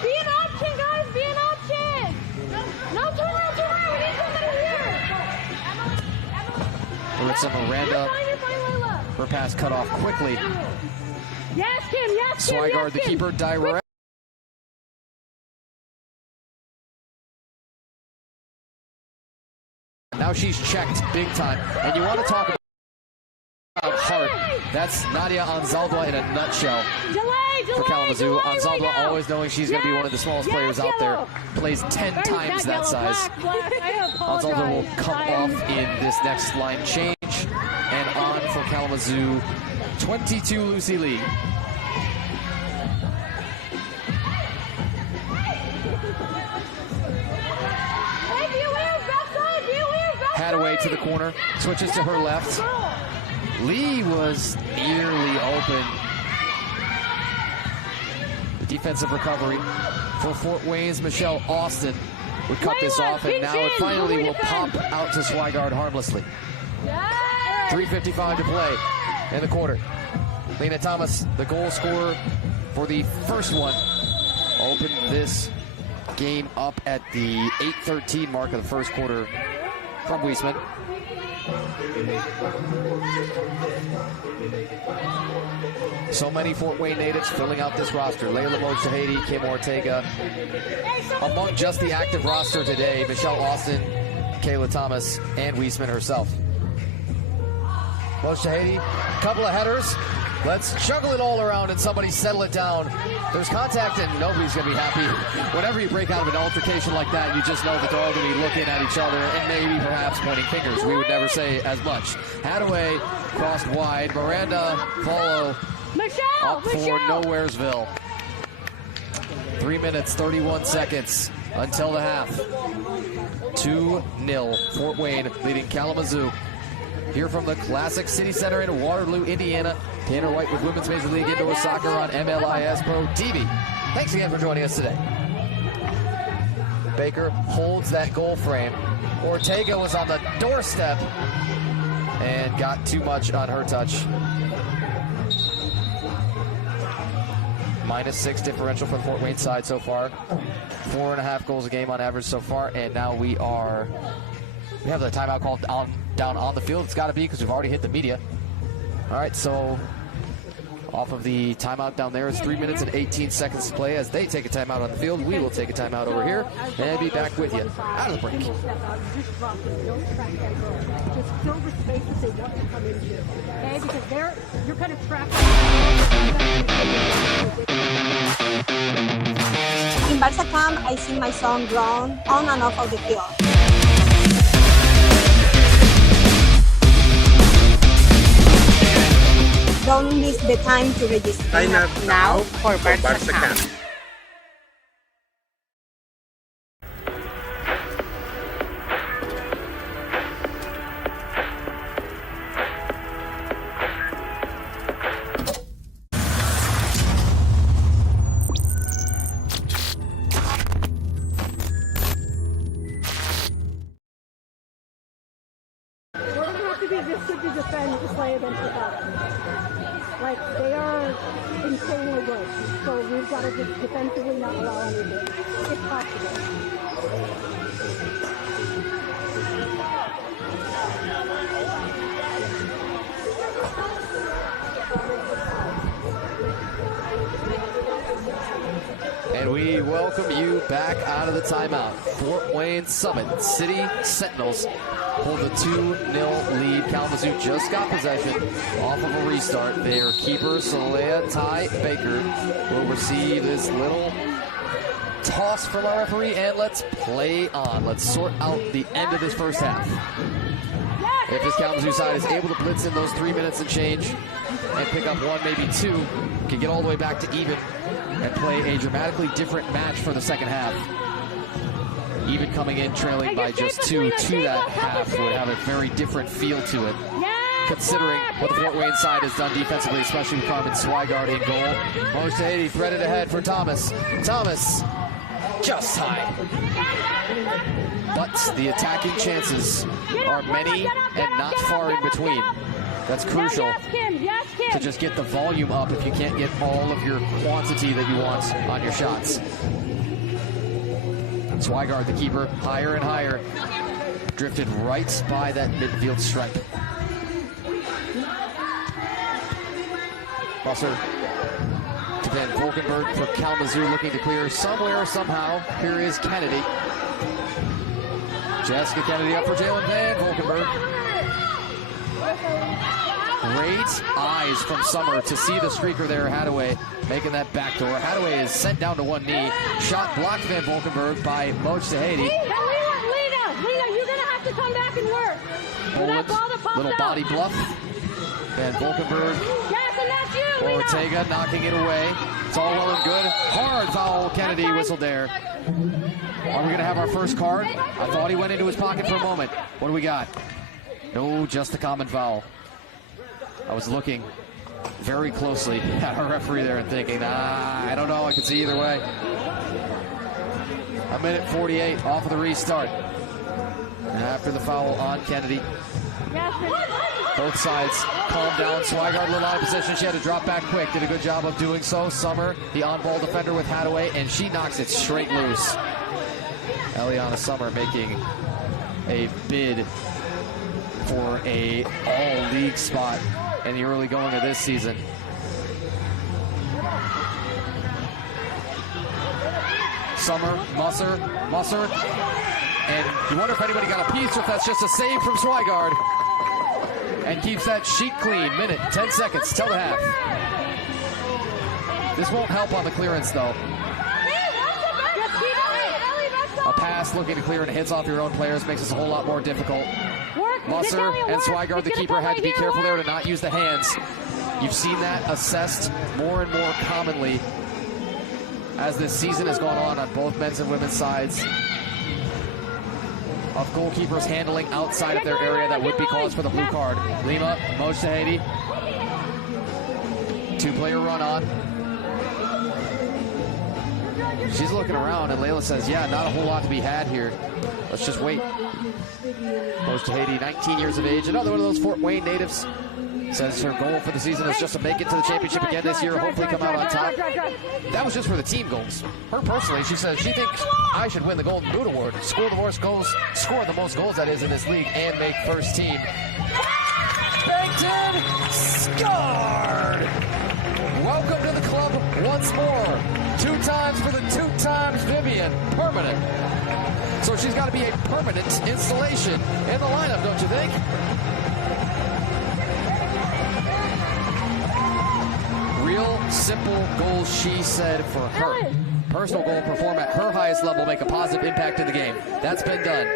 Be an option, guys. Be an option. No, turn around. We need somebody here. Maritza Miranda. You're fine, Layla. Her pass cut off quickly. Yes, Kim. Swigard, the keeper, direct. Now she's checked big time. And you want to talk about heart. That's Nadia Anzaldua in a nutshell. For Kalamazoo. Anzaldua always knowing she's going to be one of the smallest players out there. Plays 10 times that size. Anzaldua will come off in this next line change. And on for Kalamazoo, 22 Lucy Lee. Hadaway to the corner, switches to her left. Lee was nearly open. The defensive recovery for Fort Wayne's Michelle Austin would cut this off, and now it finally will pop out to Swigard harmlessly. 3:55 to play in the quarter. Lena Thomas, the goal scorer for the first one, opened this game up at the 8:13 mark of the first quarter from Weisman. So many Fort Wayne natives filling out this roster. Layla Mojtahedi, Kim Ortega. Among just the active roster today, Michelle Austin, Kayla Thomas, and Weisman herself. Mojtahedi, couple of headers. Let's juggle it all around and somebody settle it down. There's contact and nobody's going to be happy. Whenever you break out of an altercation like that, you just know that they're all going to be looking at each other and maybe perhaps pointing fingers. We would never say as much. Hadaway crossed wide. Miranda follow up for Nowheresville. 3 minutes, 31 seconds until the half. 2-0. Fort Wayne leading Kalamazoo. Here from the Classic City Center in Waterloo, Indiana. Tanner White with Women's Major League Indoor Soccer on MLIS Pro TV. Thanks again for joining us today. Baker holds that goal frame. Ortega was on the doorstep and got too much on her touch. -6 differential for the Fort Wayne side so far. 4.5 goals a game on average so far, and now we have the timeout called down on the field. It's got to be because we've already hit the media. All right, so off of the timeout down there, it's 3 minutes and 18 seconds to play. As they take a timeout on the field, we will take a timeout over here and be back with you out of the break. Just fill the space that they want to come into, okay? Because you're kind of trapped. In Barca camp, I sing my song Grown on and off of the field. Don't miss the time to register. Sign up now for Barca Camp. We're going to have to be this good to defend to play against the Falcons. Like, they are insanely good. So we've got to just defensively not allow anything, if possible. And we welcome you back out of the timeout. Fort Wayne Summit City Sentinels hold a 2-0 lead. Kalamazoo just got possession off of a restart. Their keeper, Solea Ty Baker, will receive this little toss from our referee, and let's play on. Let's sort out the end of this first half. If this Kalamazoo side is able to blitz in those 3 minutes and change and pick up one, maybe two, can get all the way back to even and play a dramatically different match for the second half. Even coming in trailing by just 2 to that half would have a very different feel to it, considering what the Fort Wayne side has done defensively, especially with Carmen Swigard in goal. Mojtahedi threaded ahead for Thomas. Thomas just high. But the attacking chances are many and not far in between. That's crucial to just get the volume up if you can't get all of your quantity that you want on your shots. Swigard, the keeper, higher and higher. Drifted right by that midfield stripe. Busser to Van Volkenberg for Kalamazoo, looking to clear somewhere, somehow. Here is Kennedy. Jessica Kennedy up for Jalen Van Volkenberg. Great eyes from Summer to see the streaker there, Hadaway, making that backdoor. Hadaway is sent down to one knee. Shot blocked Van Volkenberg by Mojtahedi. Lena, you're going to have to come back and work. Little body bluff. Van Volkenberg. Yes, and that's you, Lena. Ortega knocking it away. It's all well and good. Hard foul, Kennedy whistled there. Are we going to have our first card? I thought he went into his pocket for a moment. What do we got? No, just a common foul. I was looking very closely at our referee there and thinking, I don't know, I could see either way. A minute 48 off of the restart. And after the foul on Kennedy, both sides calmed down. Swigard a little out of position. She had to drop back quick. Did a good job of doing so. Summer, the on-ball defender with Hadaway, and she knocks it straight loose. Eliana Summer making a bid for a all-league spot in the early going of this season. Summer, Musser, and you wonder if anybody got a piece or if that's just a save from Swigard. And keeps that sheet clean. Minute, 10 seconds till the half. This won't help on the clearance, though. A pass looking to clear and hits off your own players makes this a whole lot more difficult. Musser and Swigard, the keeper, had to be careful there to not use the hands. You've seen that assessed more and more commonly as this season has gone on both men's and women's sides, of goalkeepers handling outside of their area that would be cause for the blue card. Lima, Mojtahedi, two-player run on. She's looking around, and Layla says, yeah, not a whole lot to be had here. Let's just wait. Mojtahedi, 19 years of age, another one of those Fort Wayne natives. Says her goal for the season is just to make it to the championship again this year, hopefully come out on top. That was just for the team goals. Her personally, she says she thinks I should win the Golden Boot Award. Score the most goals, that is, in this league, and make first team. Bankton scored! Welcome to the club once more. 2 times for the 2 times Vivian, permanent. So she's got to be a permanent installation in the lineup, don't you think? Real simple goal, she said, for her. Personal goal, perform at her highest level, make a positive impact in the game. That's been done.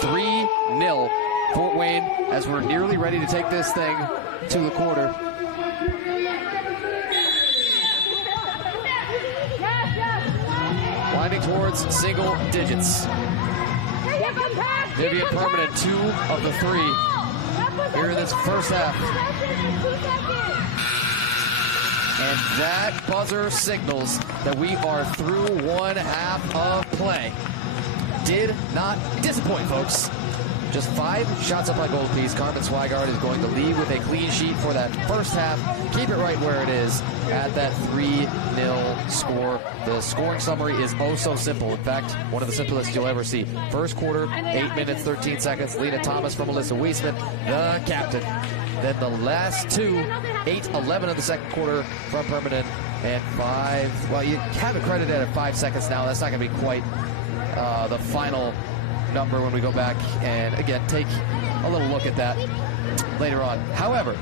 3-0 Fort Wayne as we're nearly ready to take this thing to the quarter. Winding towards single digits. Vivian permanent, 2 of the 3 here in this first half. And that buzzer signals that we are through 1 half of play. Did not disappoint, folks. Just 5 shots up by goal piece. Carmen Swigard is going to leave with a clean sheet for that first half. Keep it right where it is at that 3-0 score. The scoring summary is oh so simple. In fact, one of the simplest you'll ever see. First quarter, 8 minutes, 13 seconds. Lena Thomas from Alyssa Weisman, the captain. Then the last 2, 8-11 of the second quarter from Permanent, and 5. Well, you have it credited at 5 seconds now. That's not going to be quite the final number when we go back and, again, take a little look at that later on. However,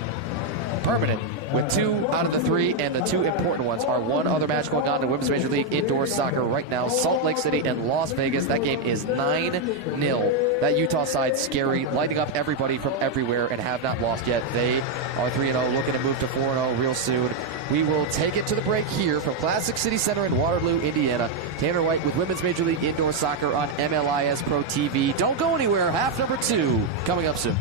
Permanent with 2 out of the 3, and the 2 important ones are one other match going on in Women's Major League Indoor Soccer right now, Salt Lake City and Las Vegas. That game is 9-0. That Utah side scary, lighting up everybody from everywhere and have not lost yet. They are 3-0, looking to move to 4-0 real soon. We will take it to the break here from Classic City Center in Waterloo, Indiana. Tanner White with Women's Major League Indoor Soccer on MLIS Pro TV. Don't go anywhere. Half number 2 coming up soon.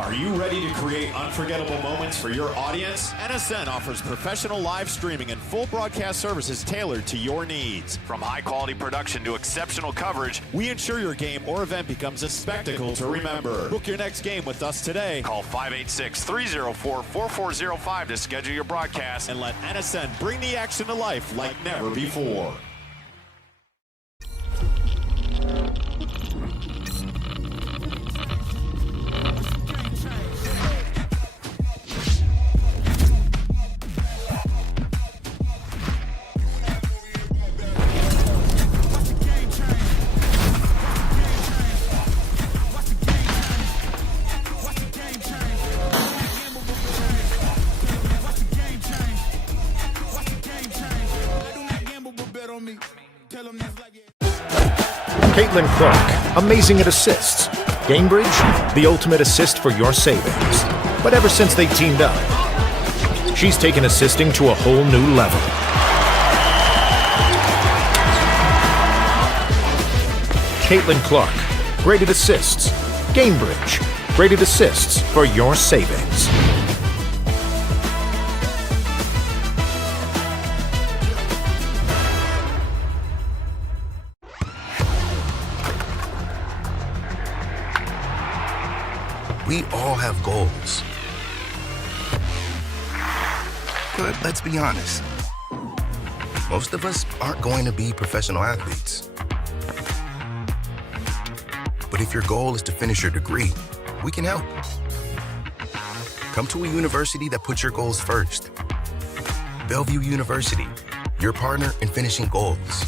Are you ready to create unforgettable moments for your audience? NSN offers professional live streaming and full broadcast services tailored to your needs. From high-quality production to exceptional coverage, we ensure your game or event becomes a spectacle to remember. Book your next game with us today. Call 586-304-4405 to schedule your broadcast and let NSN bring the action to life like never before. Caitlin Clark, amazing at assists. Gamebridge, the ultimate assist for your savings. But ever since they teamed up, she's taken assisting to a whole new level. Caitlin Clark, graded assists. Gamebridge, graded assists for your savings. We all have goals. But let's be honest, most of us aren't going to be professional athletes. But if your goal is to finish your degree, we can help. Come to a university that puts your goals first. Bellevue University, your partner in finishing goals.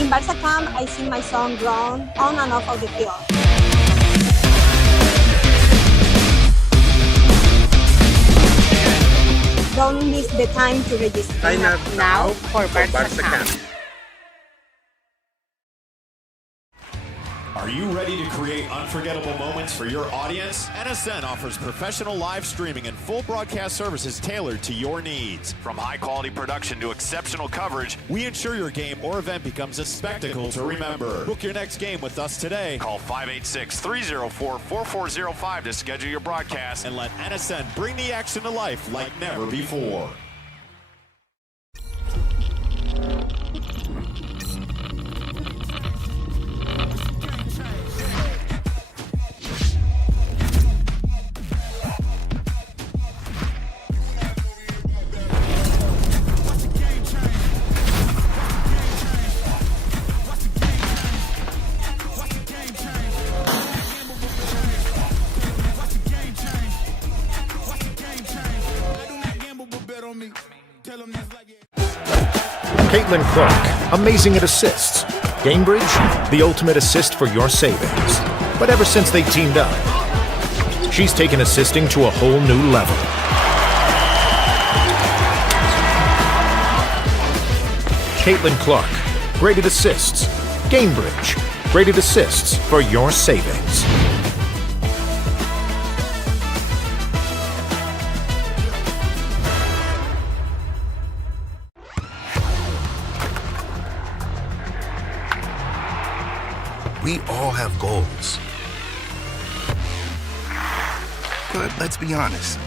In Barca camp, I sing my song grown on and off of the field. Don't miss the time to register. Sign up now for Barca Camp. Are you ready to create unforgettable moments for your audience? NSN offers professional live streaming and full broadcast services tailored to your needs. From high-quality production to exceptional coverage, we ensure your game or event becomes a spectacle to remember. Book your next game with us today. Call 586-304-4405 to schedule your broadcast and let NSN bring the action to life like never before. Caitlin Clark, amazing at assists. Gamebridge, the ultimate assist for your savings. But ever since they teamed up, she's taken assisting to a whole new level. Caitlin Clark, graded assists. Gamebridge, graded assists for your savings. We all have goals. But let's be honest,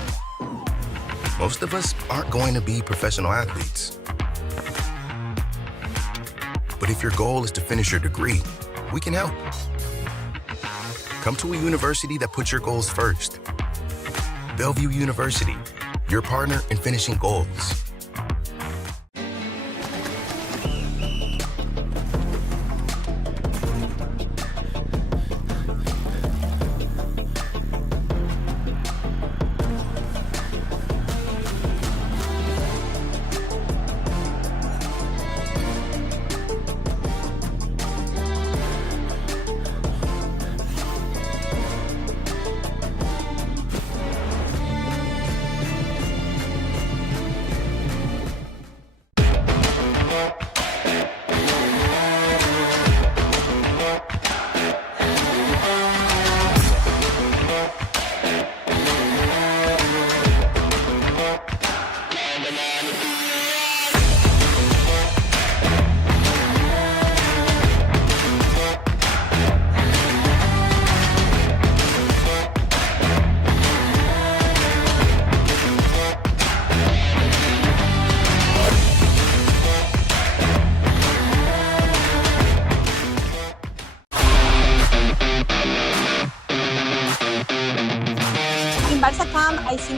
most of us aren't going to be professional athletes. But if your goal is to finish your degree, we can help. Come to a university that puts your goals first. Bellevue University, your partner in finishing goals.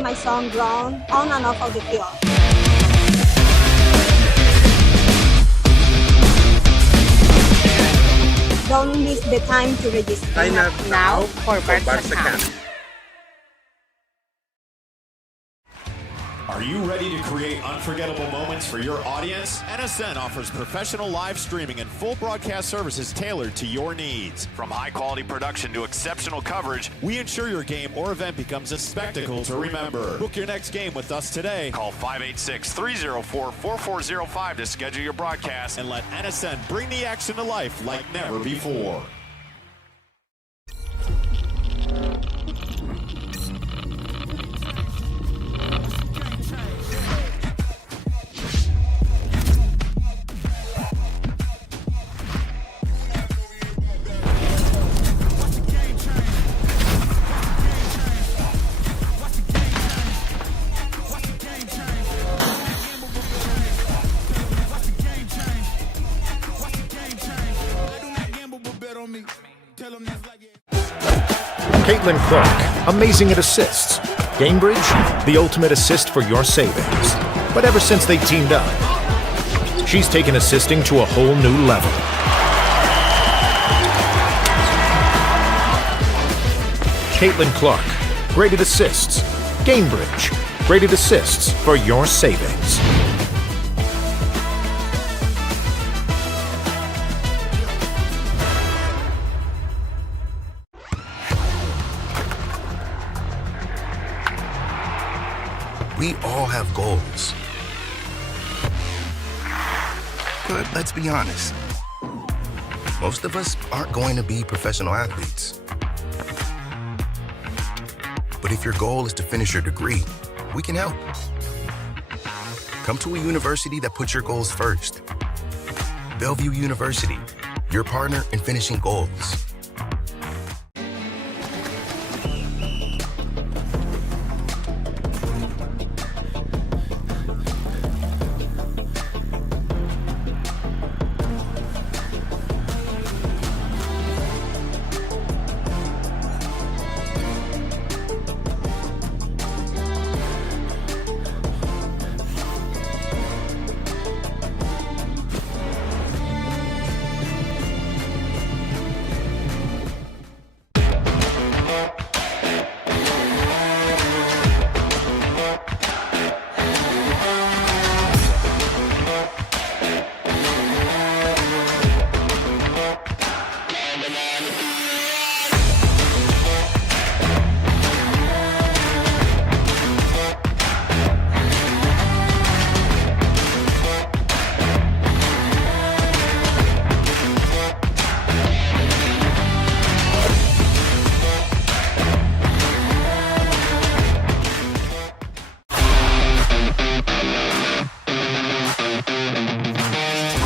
my son grown on and off of the field. Don't miss the time to register. Sign up now for Barca Camp. Are you ready to create unforgettable moments for your audience? NSN offers professional live streaming and full broadcast services tailored to your needs. From high-quality production to exceptional coverage, we ensure your game or event becomes a spectacle to remember. Book your next game with us today. Call 586-304-4405 to schedule your broadcast and let NSN bring the action to life like never before. Caitlin Clark, amazing at assists. Gamebridge, the ultimate assist for your savings. But ever since they teamed up, she's taken assisting to a whole new level. Caitlin Clark, great at assists. Gamebridge, great at assists for your savings. We all have goals. But let's be honest. Most of us aren't going to be professional athletes. But if your goal is to finish your degree, we can help. Come to a university that puts your goals first. Bellevue University, your partner in finishing goals.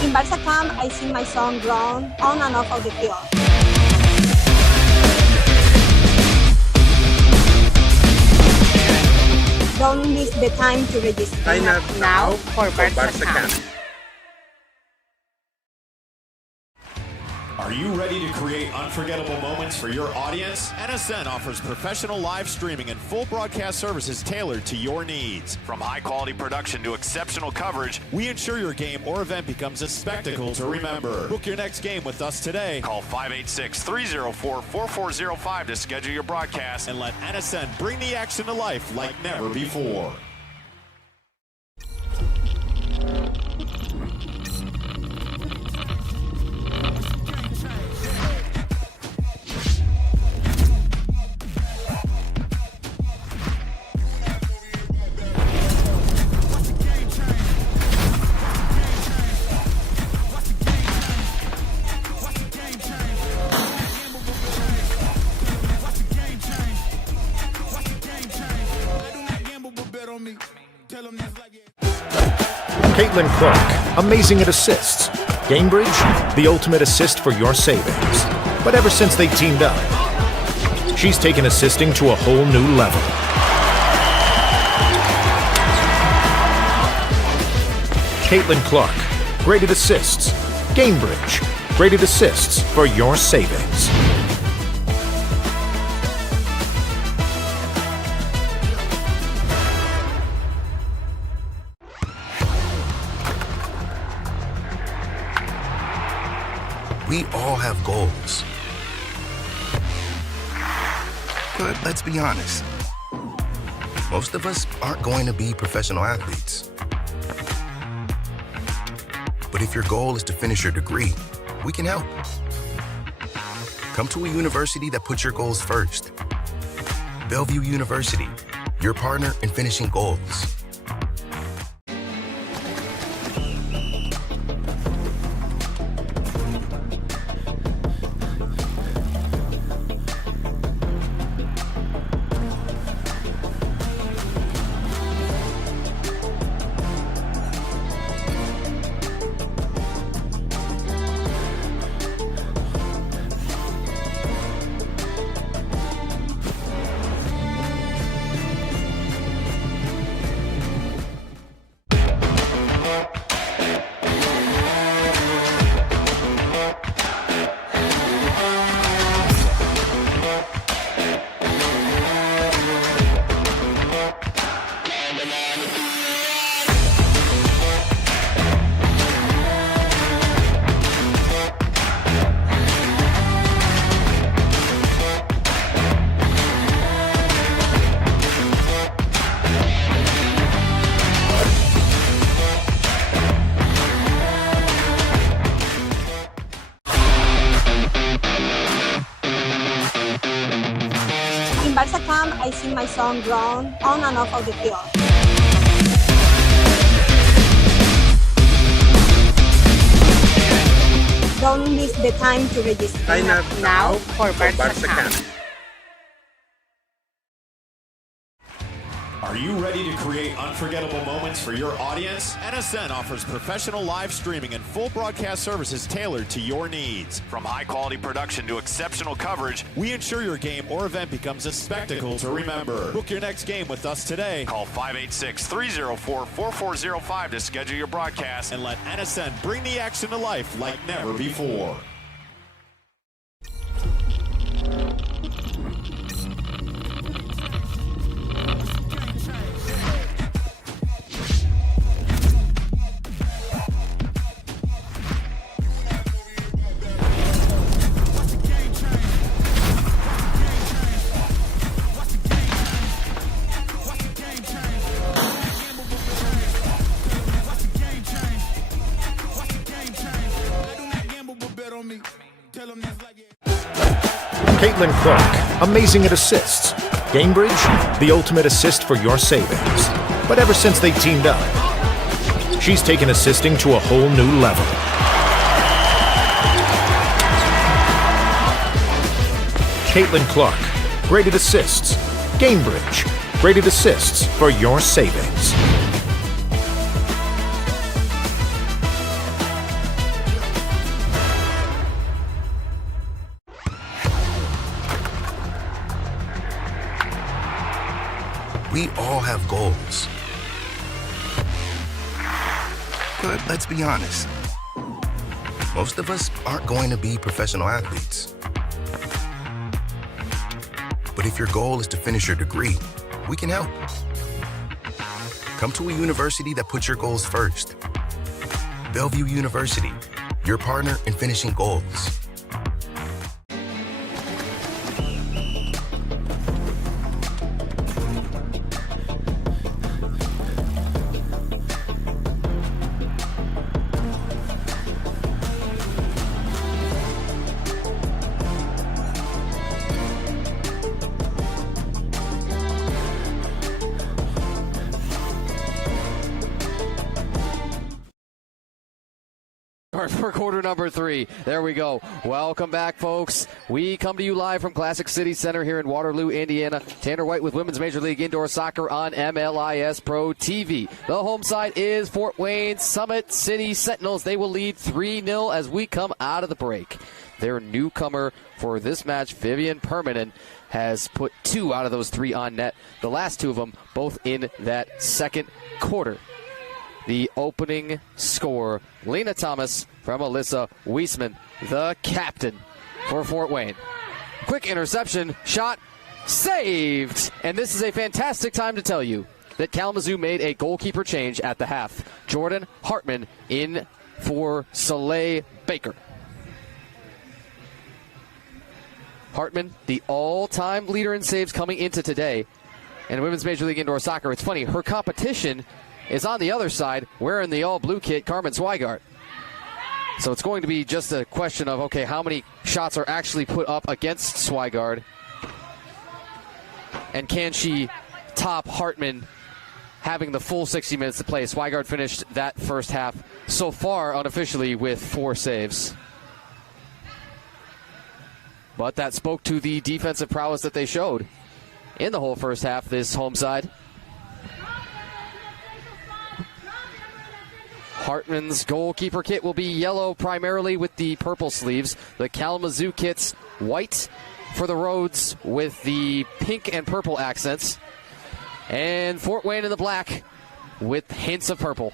In Barca Camp, I see my son grown on and off of the field. Don't miss the time to register. Sign up now for Barca Camp. Are you ready to create unforgettable moments for your audience? NSN offers professional live streaming and full broadcast services tailored to your needs. From high-quality production to exceptional coverage, we ensure your game or event becomes a spectacle to remember. Book your next game with us today. Call 586-304-4405 to schedule your broadcast and let NSN bring the action to life like never before. Caitlin Clark, amazing at assists. Gamebridge, the ultimate assist for your savings. But ever since they teamed up, she's taken assisting to a whole new level. Caitlin Clark, great at assists. Gamebridge, great at assists for your savings. We all have goals. But let's be honest. Most of us aren't going to be professional athletes. But if your goal is to finish your degree, we can help. Come to a university that puts your goals first. Bellevue University, your partner in finishing goals. In Barça camp, I sing my song Grown on and off of the field. Don't miss the time to register. Sign up now for Barça Camp. Are you ready to create unforgettable moments for your audience? NSN offers professional live streaming and full broadcast services tailored to your needs. From high-quality production to exceptional coverage, we ensure your game or event becomes a spectacle to remember. Book your next game with us today. Call 586-304-4405 to schedule your broadcast and let NSN bring the action to life like never before. Caitlin Clark, amazing at assists. Gamebridge, the ultimate assist for your savings. But ever since they teamed up, she's taken assisting to a whole new level. Caitlin Clark, great at assists. Gamebridge, great at assists for your savings. We all have goals. But let's be honest. Most of us aren't going to be professional athletes. But if your goal is to finish your degree, we can help. Come to a university that puts your goals first. Bellevue University, your partner in finishing goals. For quarter number 3. There we go. Welcome back, folks. We come to you live from Classic City Center here in Waterloo, Indiana. Tanner White with Women's Major League Indoor Soccer on MLIS Pro TV. The home side is Fort Wayne Summit City Sentinels. They will lead 3-0 as we come out of the break. Their newcomer for this match, Vivian Permanent, has put 2 out of those 3 on net. The last 2 of them both in that second quarter. The opening score, Lena Thomas from Alyssa Weisman, the captain for Fort Wayne. Quick interception, shot, saved. And this is a fantastic time to tell you that Kalamazoo made a goalkeeper change at the half. Jordan Hartman in for Soleil Baker. Hartman, the all-time leader in saves coming into today. And Women's Major League Indoor Soccer, it's funny, her competition is on the other side, wearing the all-blue kit, Carmen Swigart. So it's going to be just a question of, okay, how many shots are actually put up against Swigart? And can she top Hartman having the full 60 minutes to play? Swigart finished that first half so far unofficially with 4 saves. But that spoke to the defensive prowess that they showed in the whole first half, this home side. Hartman's goalkeeper kit will be yellow primarily with the purple sleeves. The Kalamazoo kit's white for the roads with the pink and purple accents. And Fort Wayne in the black with hints of purple.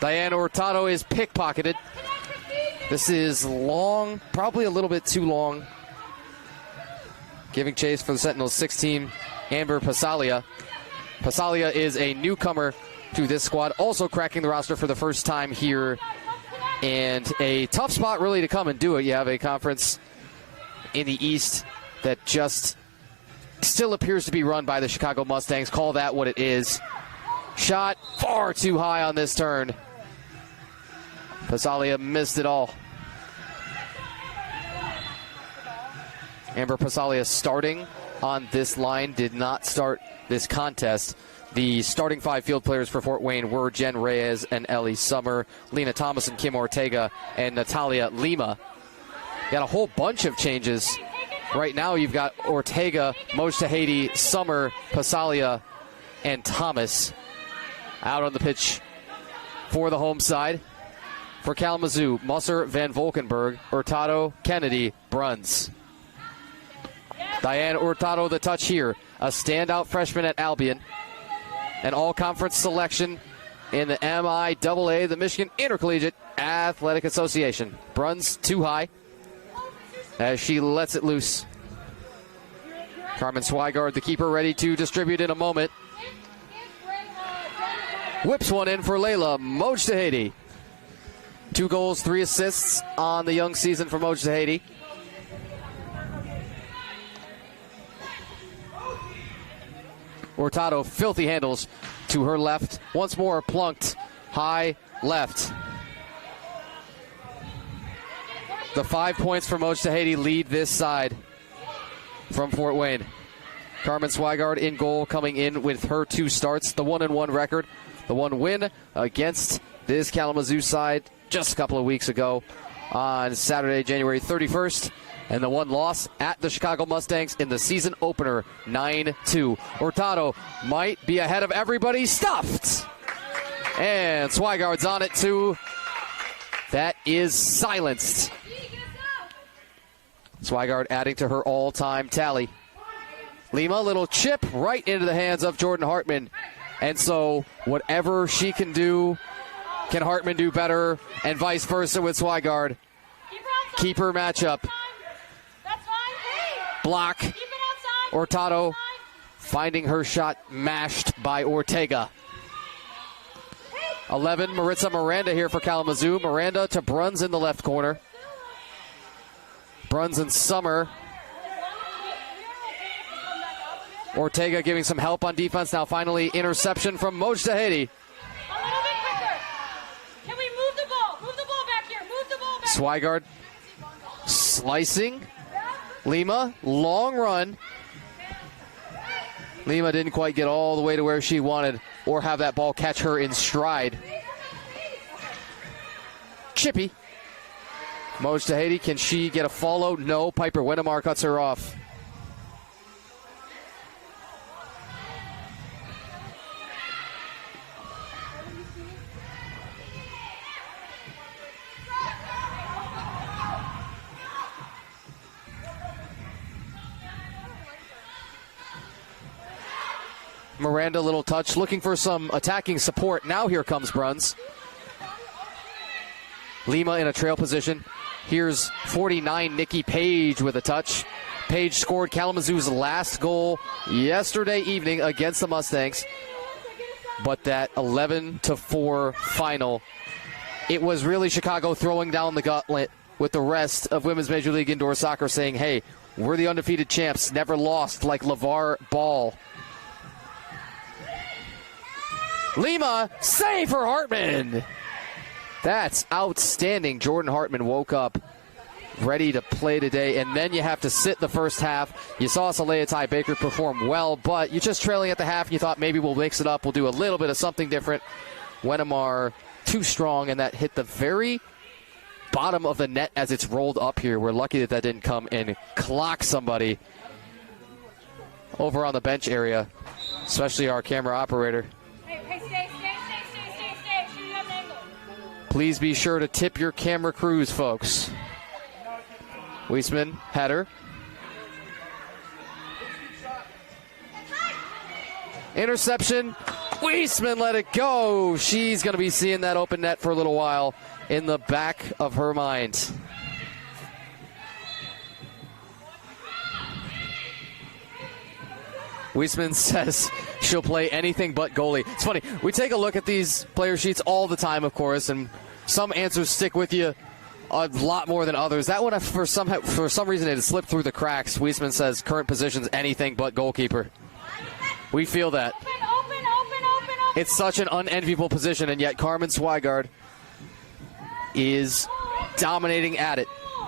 Diane Hurtado is pickpocketed. This is long, probably a little bit too long. Giving chase for the Sentinels 16, Amber Pasalia. Pasalia is a newcomer to this squad, also cracking the roster for the first time here. And a tough spot really to come and do it. You have a conference in the East that just still appears to be run by the Chicago Mustangs. Call that what it is. Shot far too high on this turn. Pasalia missed it all. Amber Pasalia starting on this line, did not start this contest. The starting 5 field players for Fort Wayne were Jen Reyes and Ellie Summer, Lena Thomas and Kim Ortega, and Natalia Lima. Got a whole bunch of changes. Right now you've got Ortega, Mojtahedi, Summer, Pasalia, and Thomas out on the pitch for the home side. For Kalamazoo, Musser, Van Volkenberg, Hurtado, Kennedy, Bruns. Diane Hurtado the touch here, a standout freshman at Albion. An all-conference selection in the MIAA, the Michigan Intercollegiate Athletic Association. Bruns too high as she lets it loose. Carmen Swigart, the keeper, ready to distribute in a moment. Whips one in for Layla Mojtahedi. 2 goals, 3 assists on the young season for Mojtahedi. Hurtado, filthy handles to her left. Once more plunked high left. The 5 points for Mojtahedi lead this side from Fort Wayne. Carmen Swigart in goal, coming in with her 2 starts. The 1-1 record. The 1 win against this Kalamazoo side just a couple of weeks ago on Saturday, January 31st. And the 1 loss at the Chicago Mustangs in the season opener, 9-2. Hurtado might be ahead of everybody. Stuffed! And Swigart's on it too. That is silenced. Swigart adding to her all-time tally. Lima, little chip right into the hands of Jordan Hartman. And so whatever she can do, can Hartman do better, and vice versa with Swigart. Keeper matchup. Block. Hurtado finding her shot mashed by Ortega. 11, Maritza Miranda here for Kalamazoo. Miranda to Bruns in the left corner. Bruns and Summer. Ortega giving some help on defense. Now finally interception from Mojtahedi. Can we move the ball? Move the ball back here. Move the ball back. Swigart slicing. Lima, long run. Lima didn't quite get all the way to where she wanted or have that ball catch her in stride. Chippy. Mojtahedi, can she get a follow? No, Piper Winnemar cuts her off. Miranda, little touch, looking for some attacking support. Now here comes Bruns. Lima in a trail position. Here's 49, Nikki Page with a touch. Page scored Kalamazoo's last goal yesterday evening against the Mustangs. But that 11-4 final, it was really Chicago throwing down the gauntlet with the rest of Women's Major League Indoor Soccer saying, hey, we're the undefeated champs, never lost like LeVar Ball. Lima, save for Hartman. That's outstanding. Jordan Hartman woke up ready to play today, and then you have to sit the first half. You saw Saleha Ty Baker perform well, but you're just trailing at the half, and you thought maybe we'll mix it up. We'll do a little bit of something different. Wennemar too strong, and that hit the very bottom of the net as it's rolled up here. We're lucky that didn't come and clock somebody over on the bench area, especially our camera operator. Hey, stay. Shoot up an angle. Please be sure to tip your camera crews, folks. Weisman, header. Interception. Weisman let it go. She's going to be seeing that open net for a little while in the back of her mind. Weisman says she'll play anything but goalie. It's funny. We take a look at these player sheets all the time, of course, and some answers stick with you a lot more than others. That one, for some reason, it had slipped through the cracks. Weisman says current position's anything but goalkeeper. We feel that. Open. It's such an unenviable position, and yet Carmen Swigard is dominating at it.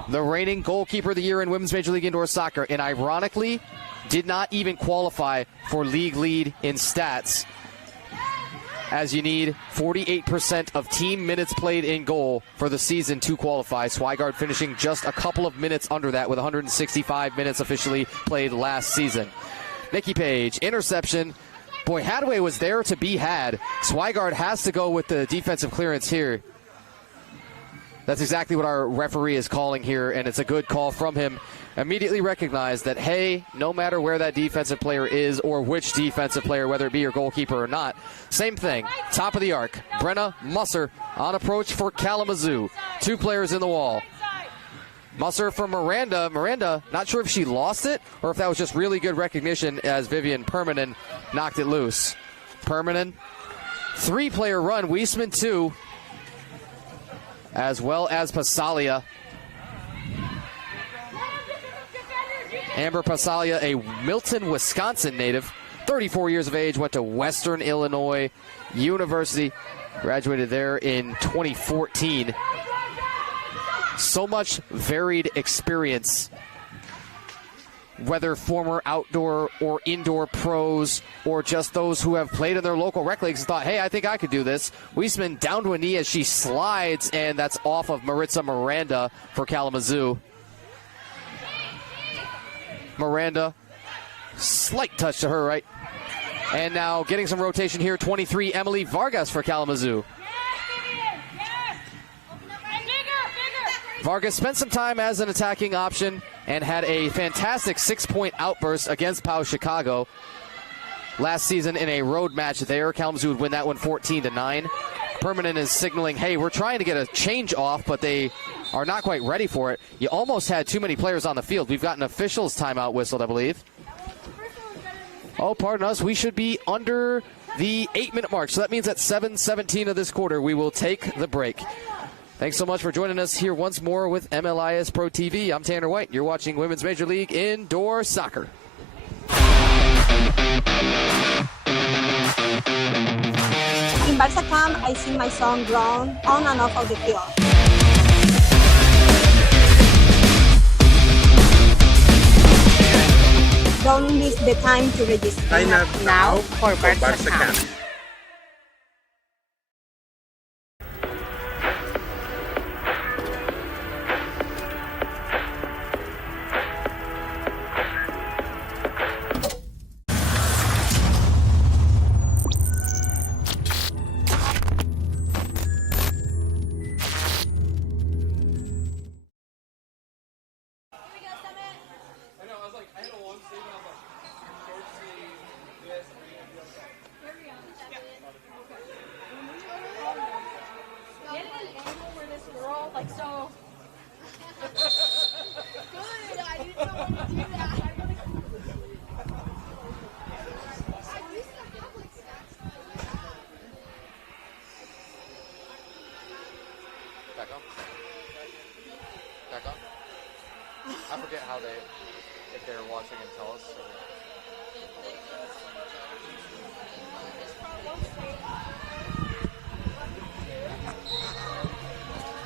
The reigning goalkeeper of the year in Women's Major League Indoor Soccer, and ironically, did not even qualify for league lead in stats, as you need 48% of team minutes played in goal for the season to qualify. Swigard finishing just a couple of minutes under that with 165 minutes officially played last season. Nikki Page, interception. Boy, Hadaway was there to be had. Swigard has to go with the defensive clearance here. That's exactly what our referee is calling here, and it's a good call from him. Immediately recognized that, hey, no matter where that defensive player is or which defensive player, whether it be your goalkeeper or not, same thing. Top of the arc. Brenna Musser on approach for Kalamazoo. Two players in the wall. Musser for Miranda. Miranda, not sure if she lost it or if that was just really good recognition as Vivian Permanen knocked it loose. Permanen, three-player run. Weisman, two, as well as Pasalia. Amber Pasalia, a Milton, Wisconsin native, 34 years of age, went to Western Illinois University, graduated there in 2014. So much varied experience, whether former outdoor or indoor pros or just those who have played in their local rec leagues and thought, hey, I think I could do this. Weisman down to a knee as she slides, and that's off of Maritza Miranda for Kalamazoo. Miranda, slight touch to her right. And now getting some rotation here, 23, Emily Vargas for Kalamazoo. Vargas spent some time as an attacking option and had a fantastic 6-point outburst against POW Chicago last season in a road match there. Kalamazoo would win that one 14-9. Permanen is signaling, hey, we're trying to get a change off, but they are not quite ready for it. You almost had too many players on the field. We've got an official's timeout whistled, I believe. Oh, pardon us. We should be under the 8-minute mark. So that means at 7:17 of this quarter, we will take the break. Thanks so much for joining us here once more with MLIS Pro TV. I'm Tanner White. You're watching Women's Major League Indoor Soccer. In Barca camp, I sing my song Grown on and off of the field. Don't miss the time to register. Sign up now for Barca Camp. how if they're watching and tell us.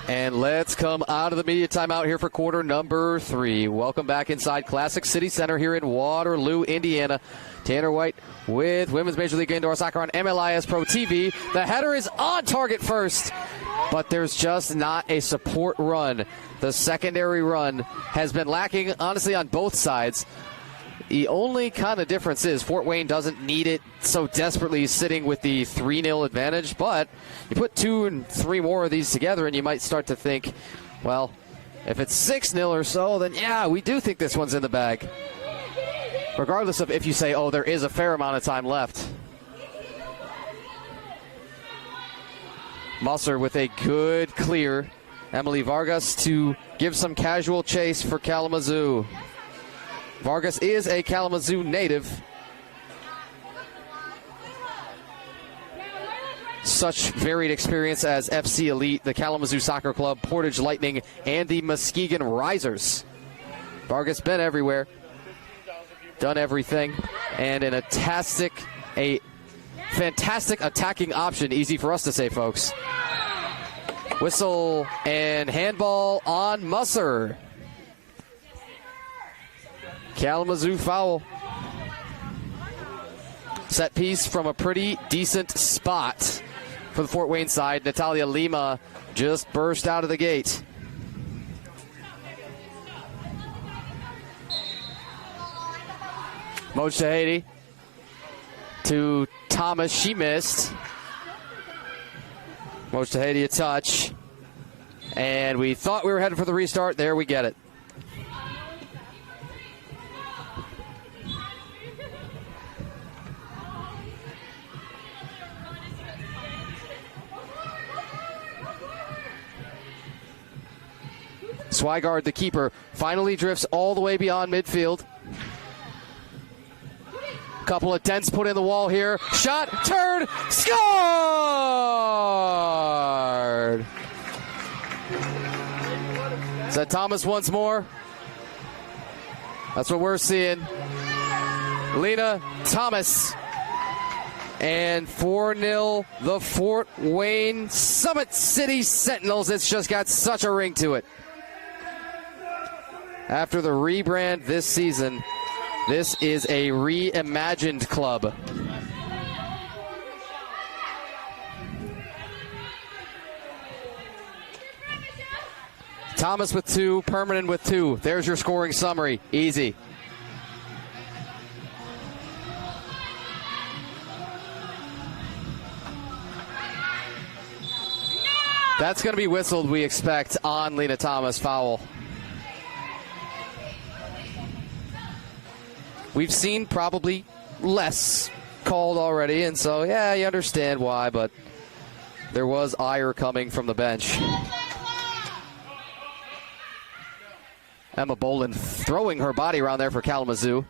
And let's come out of the media timeout here for quarter number 3. Welcome back inside Classic City Center here in Waterloo, Indiana. Tanner White with Women's Major League Indoor Soccer on MLIS Pro TV. The header is on target first, but there's just not a support run. The secondary run has been lacking, honestly, on both sides. The only kind of difference is Fort Wayne doesn't need it so desperately sitting with the 3-0 advantage, but you put 2 and 3 more of these together and you might start to think, well, if it's 6-0 or so, then yeah, we do think this one's in the bag. Regardless of if you say, oh, there is a fair amount of time left. Musser with a good clear. Emily Vargas to give some casual chase for Kalamazoo. Vargas is a Kalamazoo native. Such varied experience as FC Elite, the Kalamazoo Soccer Club, Portage Lightning, and the Muskegon Risers. Vargas been everywhere, done everything, and a fantastic attacking option. Easy for us to say, folks. Whistle and handball on Musser. Kalamazoo foul. Set piece from a pretty decent spot for the Fort Wayne side. Natalia Lima just burst out of the gate. Mojtahedi to Thomas. She missed. Mojtahedi a touch. And we thought we were headed for the restart. There we get it. Swigard, the keeper, finally drifts all the way beyond midfield. Couple of dents put in the wall here. Shot, turn, scored! Is that Thomas once more? That's what we're seeing. Lena Thomas. And 4-0, the Fort Wayne Summit City Sentinels. It's just got such a ring to it. After the rebrand this season, this is a reimagined club. Thomas with 2, Permanent with 2. There's your scoring summary. Easy. That's going to be whistled, we expect, on Lena Thomas. Foul. We've seen probably less called already, and so, yeah, you understand why, but there was ire coming from the bench. Emma Boland throwing her body around there for Kalamazoo,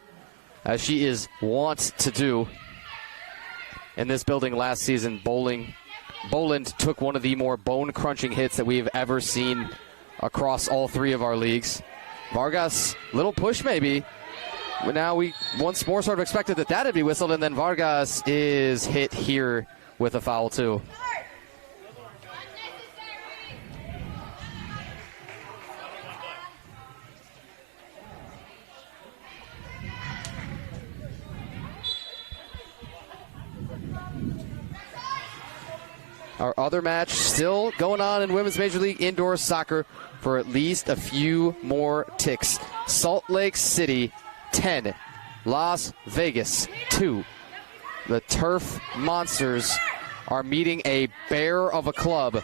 as she is wont to do. In this building last season, Boland took one of the more bone-crunching hits that we have ever seen across all 3 of our leagues. Vargas, little push maybe. But now we once more sort of expected that would be whistled, and then Vargas is hit here with a foul too. Our other match still going on in Women's Major League Indoor Soccer for at least a few more ticks. Salt Lake City 10, Las Vegas 2. The Turf Monsters are meeting a bear of a club.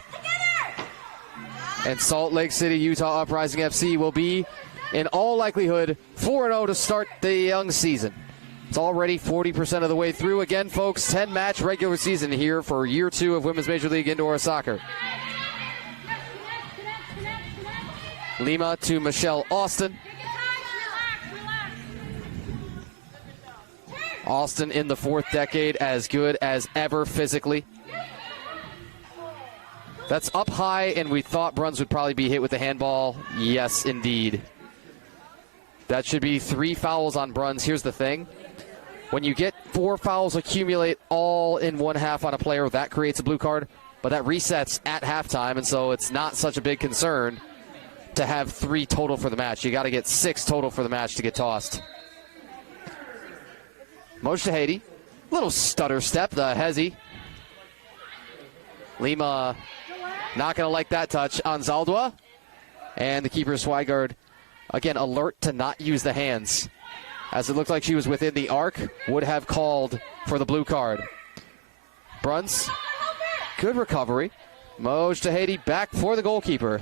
And Salt Lake City, Utah Uprising FC will be, in all likelihood, 4-0 to start the young season. It's already 40% of the way through. Again, folks, 10-match regular season here for year 2 of Women's Major League Indoor Soccer. Lima to Michelle Austin. Austin in the 4th decade, as good as ever physically. That's up high, and we thought Bruns would probably be hit with the handball. Yes, indeed. That should be 3 fouls on Bruns. Here's the thing. When you get 4 fouls accumulate all in one half on a player, that creates a blue card, but that resets at halftime, and so it's not such a big concern to have 3 total for the match. You got to get 6 total for the match to get tossed. Mojtahedi, little stutter step, the Hezi. Lima not going to like that touch on Zaldua. And the keeper, Swigard, again, alert to not use the hands. As it looked like she was within the arc, would have called for the blue card. Bruns, good recovery. Mojtahedi back for the goalkeeper.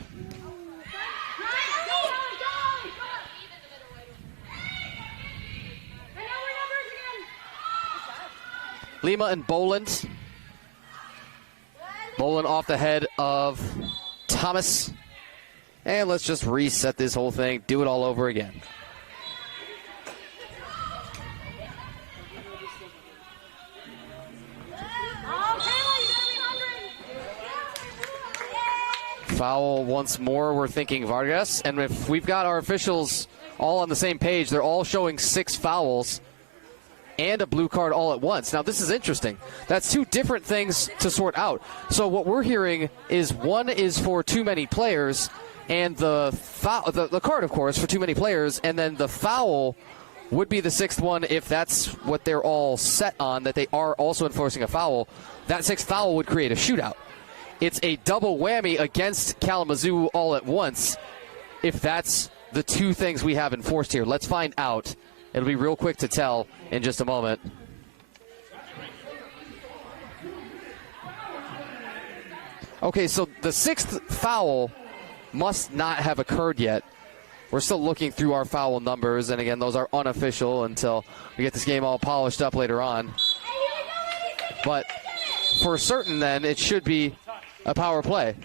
Lima and Boland. Boland off the head of Thomas. And let's just reset this whole thing, do it all over again. Foul once more, we're thinking Vargas. And if we've got our officials all on the same page, they're all showing 6 fouls and a blue card all at once. Now, this is interesting. That's 2 different things to sort out. So what we're hearing is one is for too many players, and the card, of course, for too many players, and then the foul would be the 6th one if that's what they're all set on, that they are also enforcing a foul. That 6th foul would create a shootout. It's a double whammy against Kalamazoo all at once if that's the 2 things we have enforced here. Let's find out. It'll be real quick to tell in just a moment. Okay, so the 6th foul must not have occurred yet. We're still looking through our foul numbers, and again, those are unofficial until we get this game all polished up later on. But for certain, then, it should be a power play.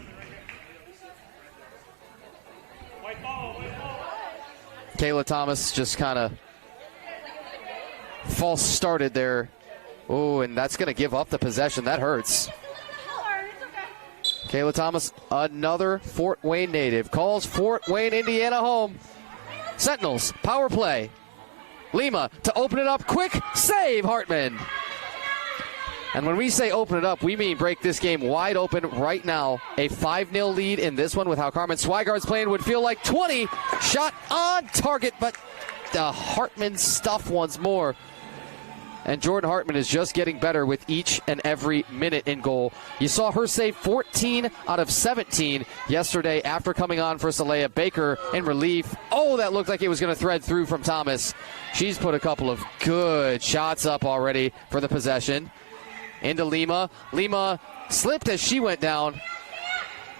Kayla Thomas just kind of false started there. Oh, and that's going to give up the possession. That hurts. Kayla Thomas, another Fort Wayne native, calls Fort Wayne, Indiana home. Sentinels, power play. Lima to open it up, quick save, Hartman. And when we say open it up, we mean break this game wide open right now. A 5-0 lead in this one with how Carmen Swigard's playing would feel like 20. Shot on target, but the Hartman stuff once more. And Jordan Hartman is just getting better with each and every minute in goal. You saw her save 14 out of 17 yesterday after coming on for Saleha Baker in relief. Oh, that looked like it was going to thread through from Thomas. She's put a couple of good shots up already for the possession. Into Lima. Lima slipped as she went down.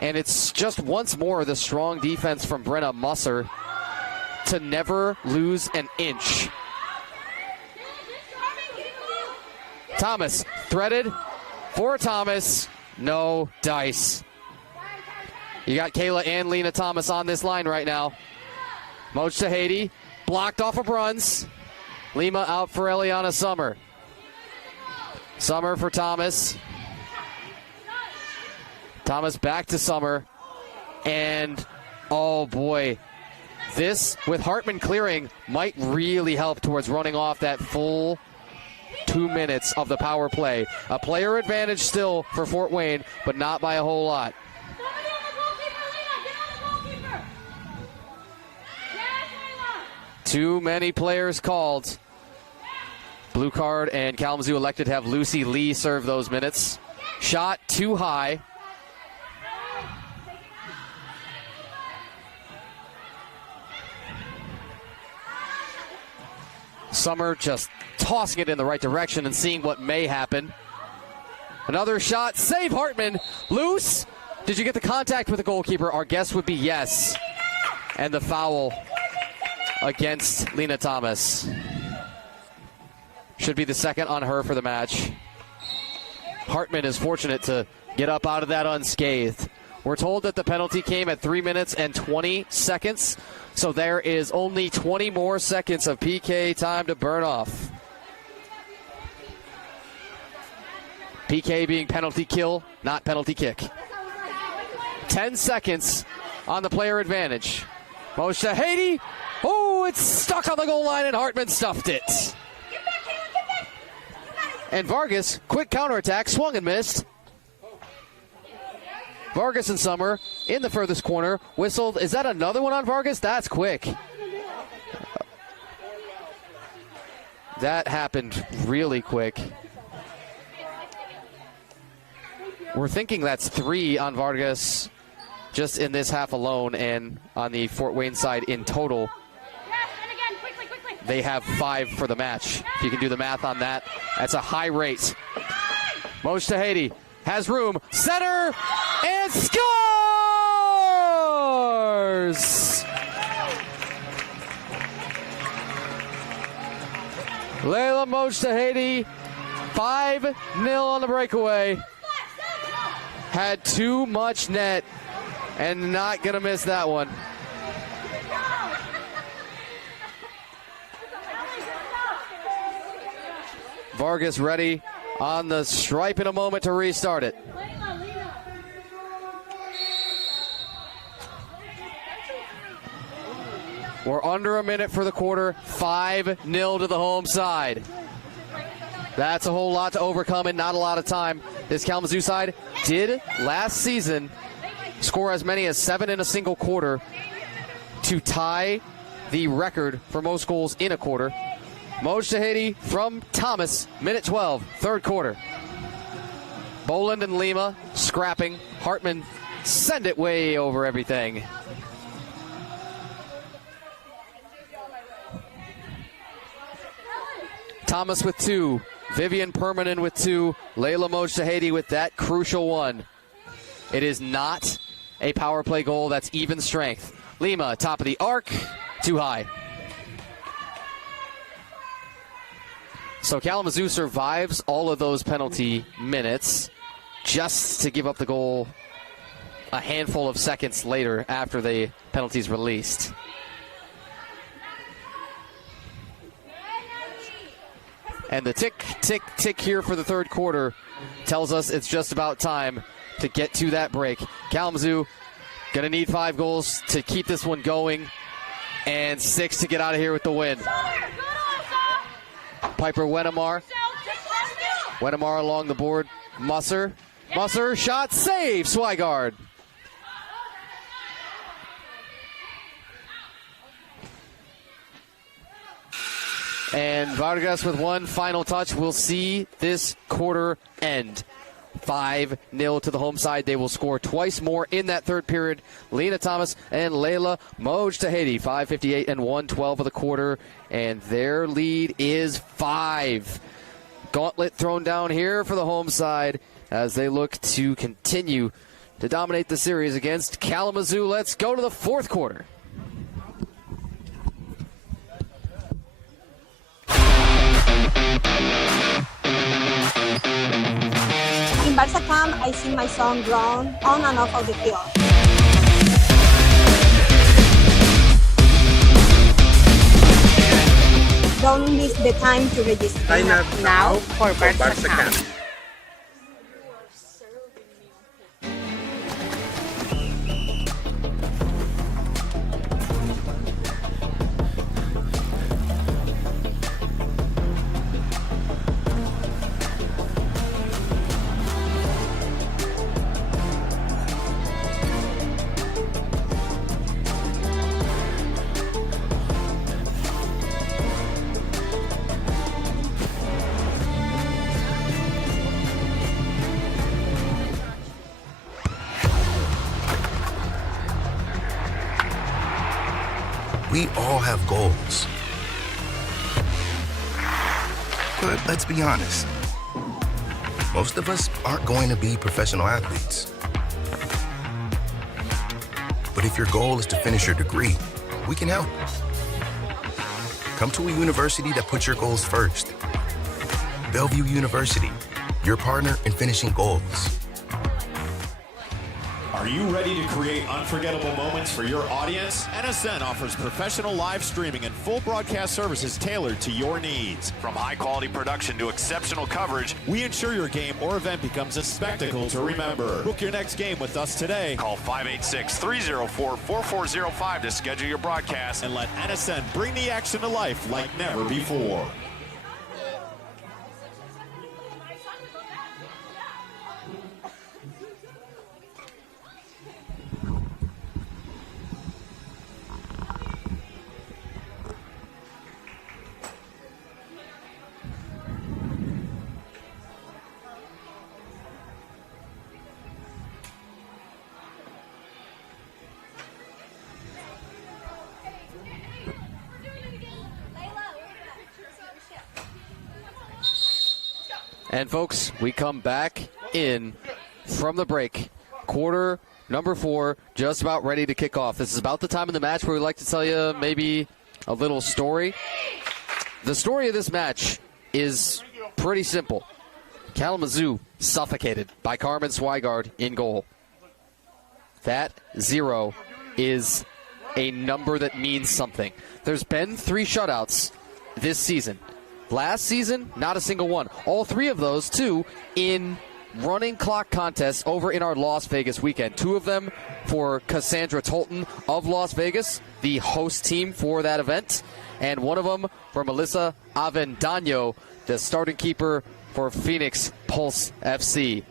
And it's just once more the strong defense from Brenna Musser to never lose an inch. Thomas threaded for Thomas. No dice. You got Kayla and Lena Thomas on this line right now. Mojtahedi blocked off of Bruns. Lima out for Eliana Summer. Summer for Thomas. Thomas back to Summer. And, oh boy, this, with Hartman clearing, might really help towards running off that full 2 minutes of the power play. A player advantage still for Fort Wayne, but not by a whole lot. Too many players called. Blue card, and Kalamazoo elected to have Lucy Lee serve those minutes. Shot too high. Summer just tossing it in the right direction and seeing what may happen. Another shot. Save Hartman. Loose. Did you get the contact with the goalkeeper? Our guess would be yes. And the foul against Lena Thomas. Should be the second on her for the match. Hartman is fortunate to get up out of that unscathed. We're told that the penalty came at 3 minutes and 20 seconds. So there is only 20 more seconds of PK time to burn off. PK being penalty kill, not penalty kick. 10 seconds on the player advantage. Mojtahedi Oh, it's stuck on the goal line, and Hartman stuffed it. And Vargas, quick counterattack, swung and missed. Vargas and Summer in the furthest corner, whistled. Is that another one on Vargas? That's quick. That happened really quick. We're thinking that's 3 on Vargas just in this half alone, and on the Fort Wayne side in total, they have 5 for the match. If you can do the math on that, that's a high rate. Moj Tahiti has room, center, and scores! Layla Moj Tahiti, 5-0 on the breakaway. Had too much net and not going to miss that one. Vargas ready on the stripe in a moment to restart it. We're under a minute for the quarter, 5-0 to the home side. That's a whole lot to overcome and not a lot of time. This Kalamazoo side did last season score as many as 7 in a single quarter to tie the record for most goals in a quarter. Moj Tahiti from Thomas, minute 12, third quarter. Boland and Lima scrapping. Hartman send it way over everything. Thomas with 2. Vivian Permanen with 2. Layla Moj Tahiti with that crucial one. It is not a power play goal. That's even strength. Lima, top of the arc. Too high. So Kalamazoo survives all of those penalty minutes just to give up the goal a handful of seconds later after the penalty's released. And the tick, tick, tick here for the third quarter tells us it's just about time to get to that break. Kalamazoo going to need 5 goals to keep this one going and 6 to get out of here with the win. Piper Wennemar. Wennemar along the board. Musser, shot, save, Swigard. And Vargas with one final touch will see this quarter end. 5-0 to the home side. They will score twice more in that third period. Lena Thomas and Layla Moj Tahiti, 5:58 and 1:12 of the quarter, and their lead is 5. Gauntlet thrown down here for the home side as they look to continue to dominate the series against Kalamazoo. Let's go to the fourth quarter. In Barca camp, I sing my song Grown on and off of the field. Don't miss the time to register. Sign up now for Barca camp. We all have goals. But let's be honest. Most of us aren't going to be professional athletes. But if your goal is to finish your degree, we can help. Come to a university that puts your goals first. Bellevue University, your partner in finishing goals. Are you ready to create unforgettable moments for your audience? NSN offers professional live streaming and full broadcast services tailored to your needs. From high-quality production to exceptional coverage, we ensure your game or event becomes a spectacle to remember. Book your next game with us today. Call 586-304-4405 to schedule your broadcast and let NSN bring the action to life like never before. And folks, we come back in from the break. Quarter number 4, just about ready to kick off. This is about the time in the match where we like to tell you maybe a little story. The story of this match is pretty simple. Kalamazoo suffocated by Carmen Swigard in goal. That 0 is a number that means something. There's been 3 shutouts this season. Last season, not a single one. All 3 of those, too, in running clock contests over in our Las Vegas weekend. 2 of them for Cassandra Tolton of Las Vegas, the host team for that event, and 1 of them for Melissa Avendano, the starting keeper for Phoenix Pulse FC.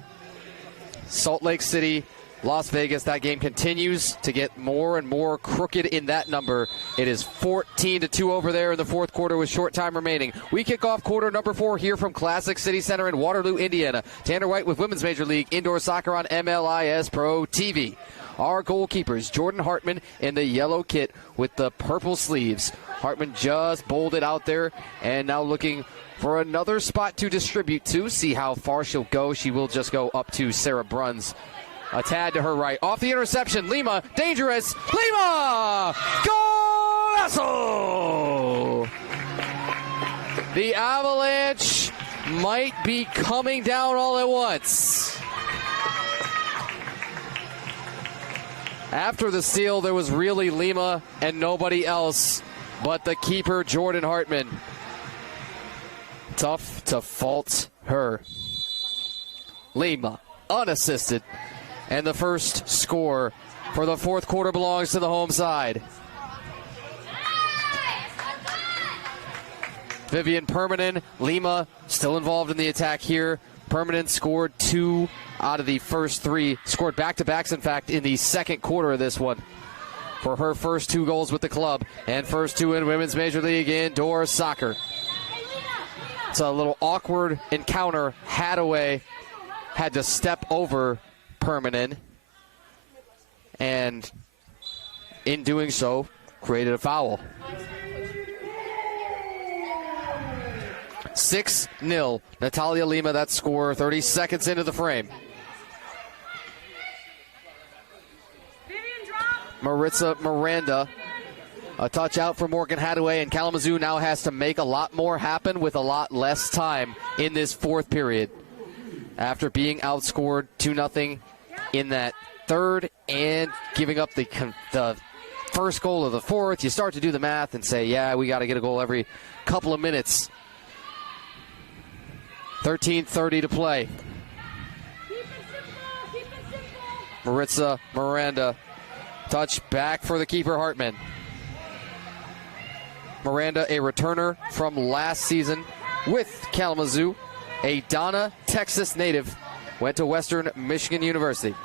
Salt Lake City, Las Vegas, that game continues to get more and more crooked in that number. It is 14-2 over there in the 4th quarter with short time remaining. We kick off quarter number 4 here from Classic City Center in Waterloo, Indiana. Tanner White with Women's Major League Indoor Soccer on MLIS Pro TV. Our goalkeepers, Jordan Hartman in the yellow kit with the purple sleeves. Hartman just bowled it out there and now looking for another spot to distribute to. See how far she'll go. She will just go up to Sarah Bruns. A tad to her right. Off the interception. Lima. Dangerous. Lima! Golazo! The Avalanche might be coming down all at once. After the steal, there was really Lima and nobody else but the keeper, Jordan Hartman. Tough to fault her. Lima, unassisted. And the first score for the 4th quarter belongs to the home side. Vivian Permanen, Lima still involved in the attack here. Permanen scored 2 out of the first 3. Scored back-to-backs, in fact, in the 2nd quarter of this one for her first 2 goals with the club. And first 2 in Women's Major League Indoor Soccer. It's a little awkward encounter. Hadaway had to step over Permanen, and in doing so, created a foul. 6-0. Natalia Lima, that score, 30 seconds into the frame. Maritza Miranda, a touch out for Morgan Hadaway, and Kalamazoo now has to make a lot more happen with a lot less time in this 4th period. After being outscored 2-0 in that 3rd and giving up the first goal of the 4th, you start to do the math and say, yeah, we got to get a goal every couple of minutes. 13:30 to play. Maritza Miranda, touch back for the keeper, Hartman. Miranda, a returner from last season with Kalamazoo, a Donna, Texas native, went to Western Michigan University.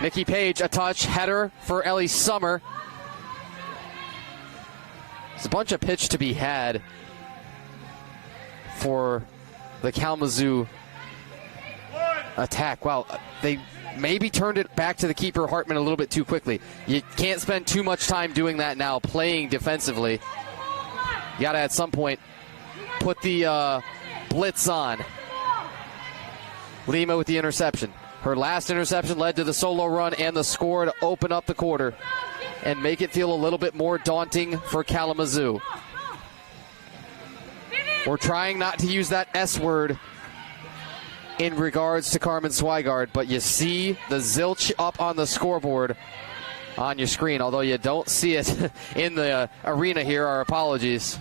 Nikki Page, a touch, header for Ellie Summer. There's a bunch of pitch to be had for the Kalamazoo attack. Wow, they maybe turned it back to the keeper, Hartman, a little bit too quickly. You can't spend too much time doing that now, playing defensively. You got to, at some point, put the blitz on. Lima with the interception. Her last interception led to the solo run and the score to open up the quarter and make it feel a little bit more daunting for Kalamazoo. We're trying not to use that S word in regards to Carmen Swigard, but you see the zilch up on the scoreboard on your screen, although you don't see it in the arena here. Our apologies.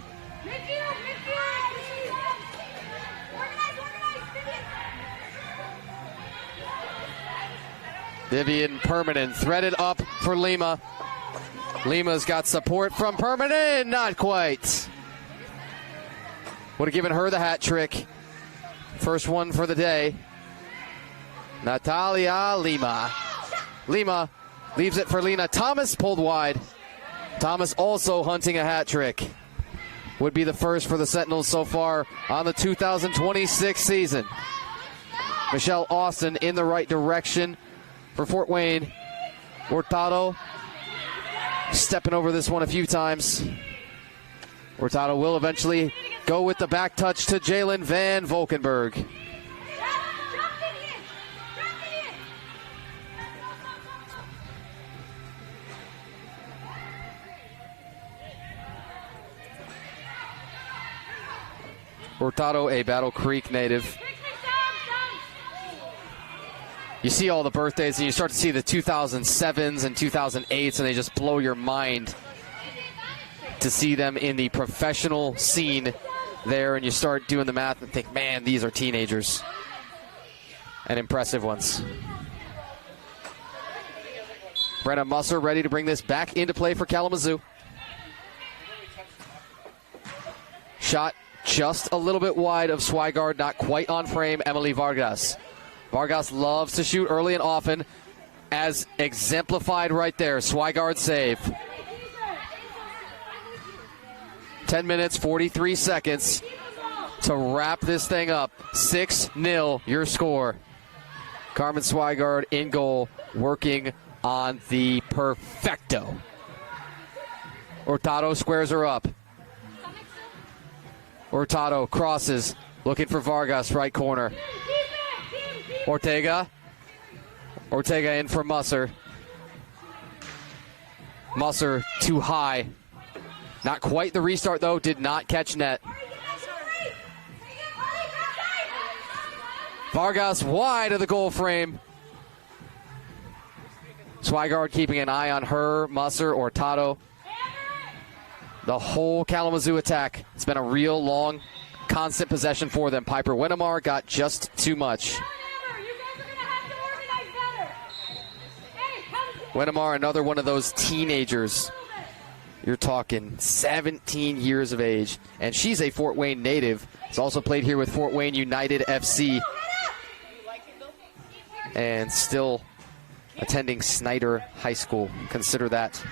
Vivian Permanen threaded up for Lima. Lima's got support from Permanen, not quite. Would have given her the hat trick. First one for the day. Natalia Lima. Lima leaves it for Lena. Thomas pulled wide. Thomas also hunting a hat trick. Would be the first for the Sentinels so far on the 2026 season. Michelle Austin in the right direction for Fort Wayne. Hurtado stepping over this one a few times. Hurtado will eventually go with the back touch to Jalen Van Valkenburg. Hurtado, a Battle Creek native. You see all the birthdays and you start to see the 2007s and 2008s, and they just blow your mind to see them in the professional scene there, and you start doing the math and think, man, these are teenagers and impressive ones. Brenna Musser ready to bring this back into play for Kalamazoo. Shot just a little bit wide of Swigard, not quite on frame. Emily Vargas. Vargas loves to shoot early and often, as exemplified right there. Swigard save. 10 minutes, 43 seconds to wrap this thing up. 6-0, your score. Carmen Swigard in goal, working on the perfecto. Hurtado squares her up. Hurtado crosses, looking for Vargas, right corner. Ortega in for Musser. Musser too high. Not quite the restart, though. Did not catch net. Vargas wide of the goal frame. Swigard keeping an eye on her, Musser, Hurtado. The whole Kalamazoo attack. It's been a real long, constant possession for them. Piper Winnemar got just too much. Winnemar, another one of those teenagers. You're talking 17 years of age. And she's a Fort Wayne native. Has also played here with Fort Wayne United FC. And still attending Snyder High School. Consider that.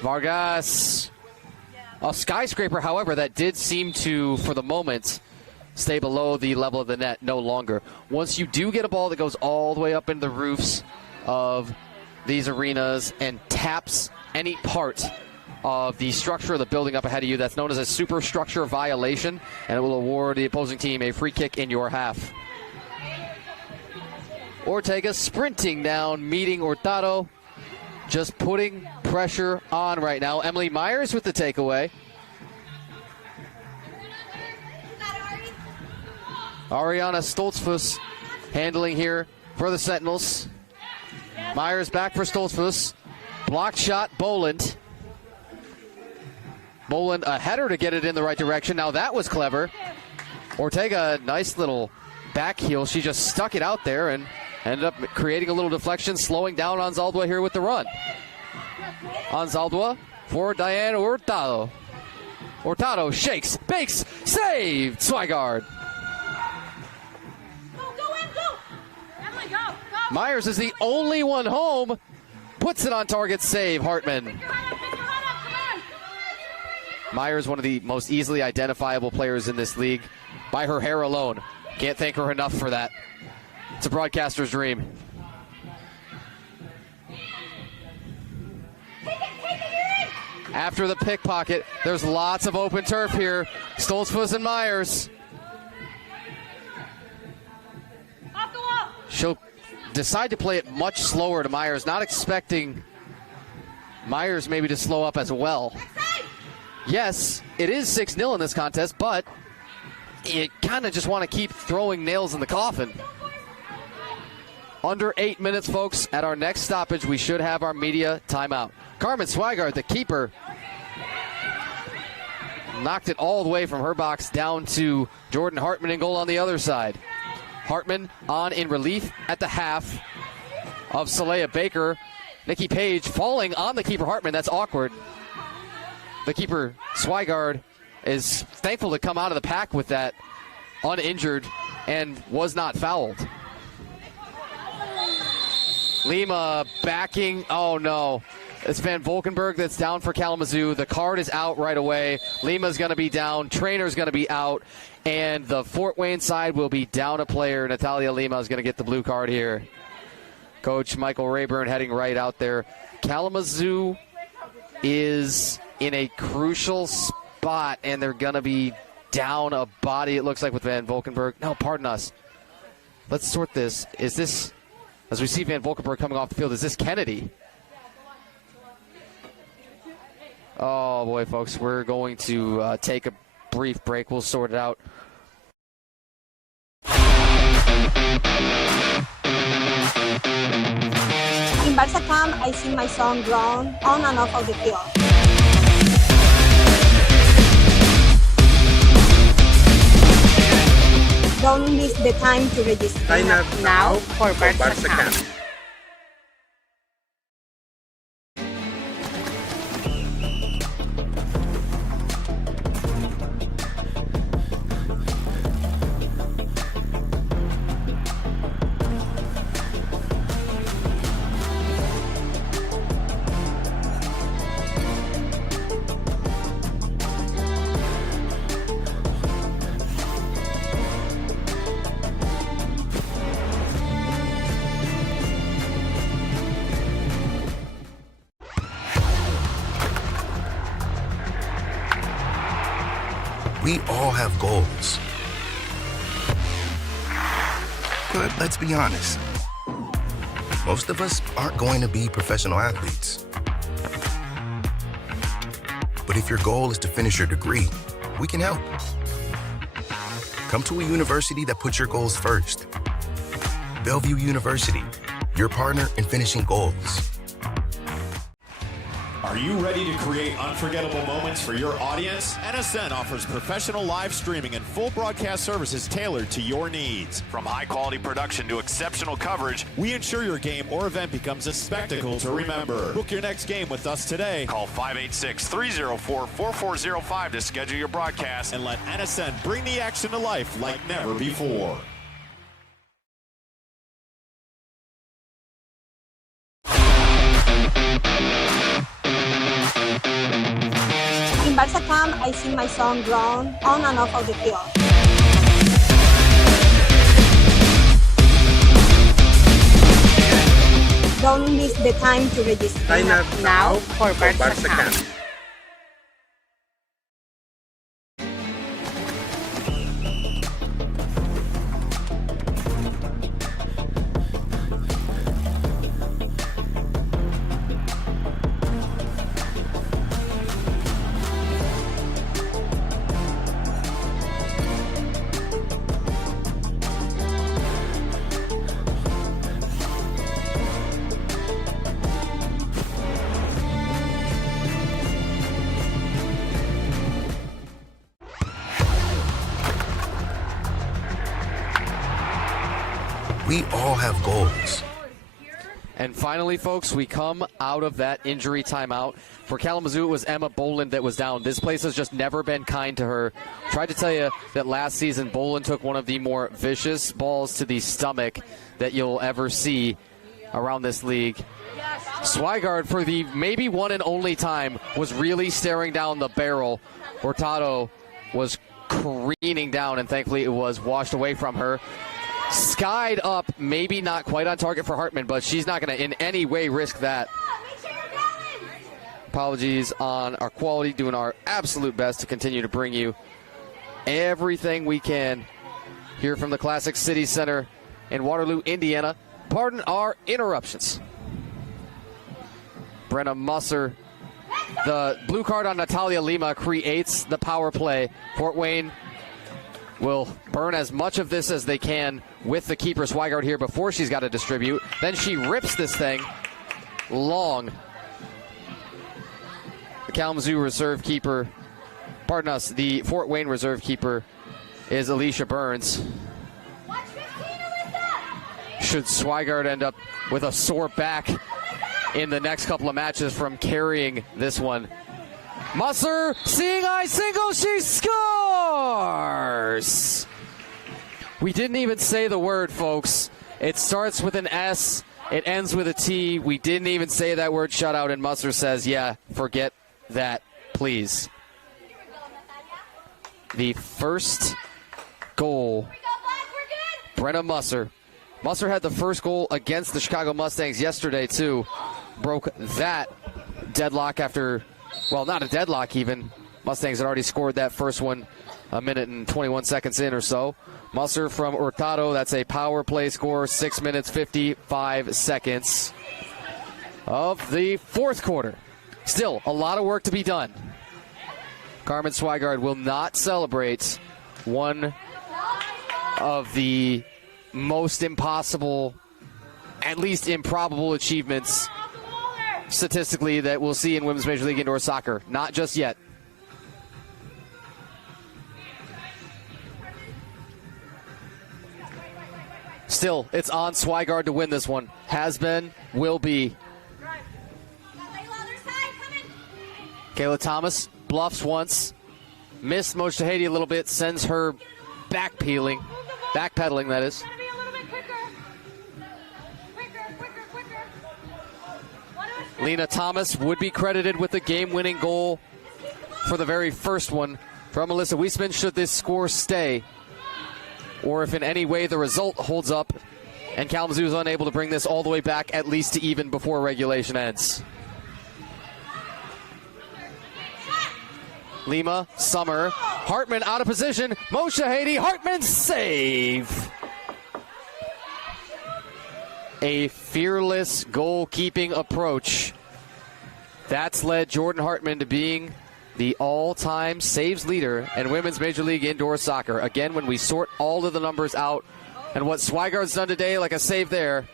Vargas. A skyscraper, however, that did seem to, for the moment, stay below the level of the net no longer. Once you do get a ball that goes all the way up into the roofs of these arenas and taps any part of the structure of the building up ahead of you, that's known as a superstructure violation, and it will award the opposing team a free kick in your half. Ortega sprinting down, meeting Hurtado, just putting pressure on right now. Emily Myers with the takeaway. Ariana Stoltzfus handling here for the Sentinels. Myers back for Stoltzfus. Blocked shot, Boland. Boland a header to get it in the right direction. Now that was clever. Ortega, nice little back heel. She just stuck it out there and ended up creating a little deflection, slowing down Anzaldua here with the run. Anzaldua for Diane Hurtado. Hurtado shakes, bakes, saved. Swigard. Myers is the only one home. Puts it on target, save. Hartman. Myers, one of the most easily identifiable players in this league by her hair alone. Can't thank her enough for that. It's a broadcaster's dream. After the pickpocket, there's lots of open turf here. Stoltzfus and Myers. She'll decide to play it much slower to Myers, not expecting Myers maybe to slow up as well. yes, it is 6-0 in this contest, but you kind of just want to keep throwing nails in the coffin. Under 8 minutes, folks. At our next stoppage, we should have our media timeout. Carmen Swigard, the keeper, knocked it all the way from her box down to Jordan Hartman in goal on the other side. Hartman on in relief at the half of Saleha Baker. Nikki Page falling on the keeper Hartman. That's awkward. The keeper Swigard is thankful to come out of the pack with that uninjured and was not fouled. Lima backing. Oh, no. It's Van Valkenburg that's down for Kalamazoo. The card is out right away. Lima's going to be down. Trainer's going to be out. And the Fort Wayne side will be down a player. Natalia Lima is going to get the blue card here. Coach Michael Rayburn heading right out there. Kalamazoo is in a crucial spot, and they're going to be down a body, it looks like, with Van Valkenburg. No, pardon us. Let's sort this. Is this... As we see Van Valkenburg coming off the field, is this Kennedy? Oh, boy, folks, we're going to take a brief break. We'll sort it out. In Barca camp, I sing my song Grown on and off of the field. Don't miss the time to register. Sign up now for Barca Camp. We all have goals. But let's be honest. Most of us aren't going to be professional athletes. But if your goal is to finish your degree, we can help. Come to a university that puts your goals first. Bellevue University, your partner in finishing goals. Are you ready to create unforgettable moments for your audience? NSN offers professional live streaming and full broadcast services tailored to your needs. From high-quality production to exceptional coverage, we ensure your game or event becomes a spectacle to remember. Book your next game with us today. Call 586-304-4405 to schedule your broadcast and let NSN bring the action to life like never before. In Barca camp, I sing my song Grown on and off of the field. Don't miss the time to register. Sign up now for Barca Camp. We all have goals. And finally, folks, we come out of that injury timeout. For Kalamazoo, it was Emma Boland that was down. This place has just never been kind to her. Tried to tell you that last season, Boland took one of the more vicious balls to the stomach that you'll ever see around this league. Swigard, for the maybe one and only time, was really staring down the barrel. Hurtado was careening down, and thankfully it was washed away from her. Skied up, maybe not quite on target for Hartman, but she's not going to in any way risk that. Apologies on our quality, doing our absolute best to continue to bring you everything we can here from the Classic City Center in Waterloo, Indiana. Pardon our interruptions. Brenna Musser The blue card on Natalia Lima creates the power play. Fort Wayne will burn as much of this as they can with the keeper Swigard here before she's got to distribute. Then she rips this thing long. The Kalamazoo reserve keeper, pardon us, the Fort Wayne reserve keeper is Alicia Burns. Should Swigard end up with a sore back in the next couple of matches from carrying this one. Musser, seeing eye single, she scores! We didn't even say the word, folks. It starts with an S, it ends with a T. We didn't even say that word shutout, and Musser says, yeah, forget that, please. The first goal, Brenna Musser. Musser had the first goal against the Chicago Mustangs yesterday, too. Broke that deadlock after, well, not a deadlock even. Mustangs had already scored that first one a minute and 21 seconds in or so. Musser from Hurtado, that's a power play score, 6 minutes, 55 seconds of the fourth quarter. Still, a lot of work to be done. Carmen Swigard will not celebrate one of the most impossible, at least improbable achievements statistically that we'll see in Women's Major League Indoor Soccer. Not just yet. Still, it's on Swigard to win this one. Has been, will be. Kayla Thomas bluffs once. Missed Mojtahedi a little bit, sends her backpedaling, that is. Lena Thomas would be credited with the game-winning goal for the very first one from Melissa Wiesman should this score stay, or if in any way the result holds up and Kalamazoo is unable to bring this all the way back at least to even before regulation ends. Lima, Summer, Hartman out of position, Mojtahedi, Hartman save! A fearless goalkeeping approach. That's led Jordan Hartman to being the all-time saves leader in Women's Major League Indoor Soccer. Again, when we sort all of the numbers out and what Swigard's done today, like a save there,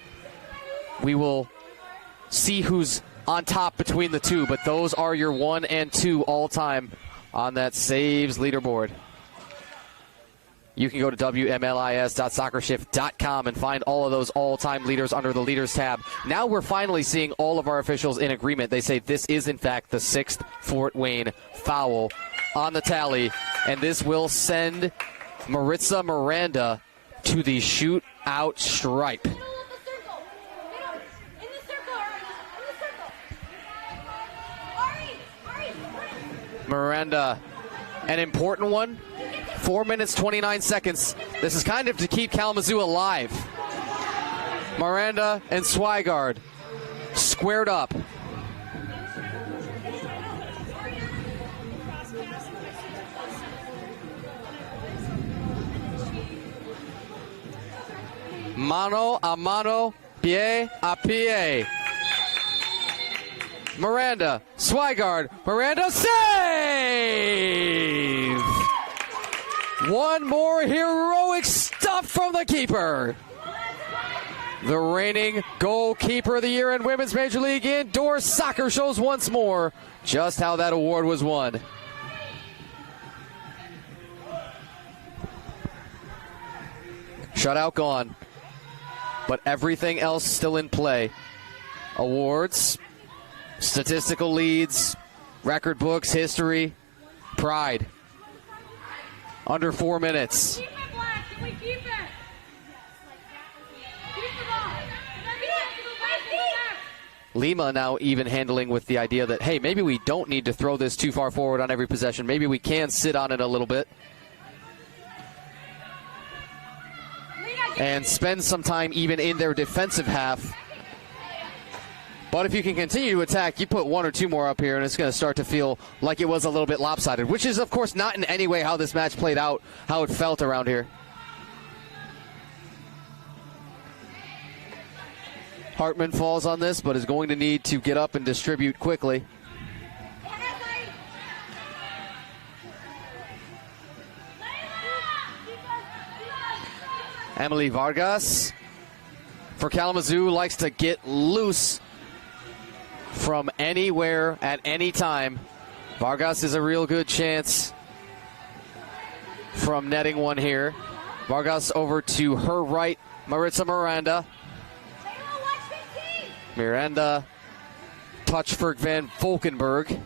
we will see who's on top between the two, but those are your 1 and 2 all-time on that saves leaderboard. You can go to WMLIS.soccershift.com and find all of those all-time leaders under the Leaders tab. Now we're finally seeing all of our officials in agreement. They say this is, in fact, the 6th Fort Wayne foul on the tally, and this will send Maritza Miranda to the shootout stripe. Miranda, an important one. 4 minutes, 29 seconds. This is kind of to keep Kalamazoo alive. Miranda and Swigard squared up. Mano a mano, pie a pie. Miranda, Swigard, Miranda, save! One more heroic stuff from the keeper. The reigning goalkeeper of the year in Women's Major League Indoor Soccer shows once more just how that award was won. Shutout gone, but everything else still in play. Awards, statistical leads, record books, history, pride. Under 4 minutes. Keep it, Black. Can we keep it? Keep the ball. Lima now even handling with the idea that, hey, maybe we don't need to throw this too far forward on every possession. Maybe we can sit on it a little bit and spend some time even in their defensive half. But if you can continue to attack, you put 1 or 2 more up here, and it's going to start to feel like it was a little bit lopsided, which is, of course, not in any way how this match played out, how it felt around here. Hartman falls on this, but is going to need to get up and distribute quickly. Emily Vargas for Kalamazoo likes to get loose from anywhere at any time. Vargas is a real good chance from netting one here. Vargas over to her right, Maritza Miranda. Miranda, touch for Van Valkenburg.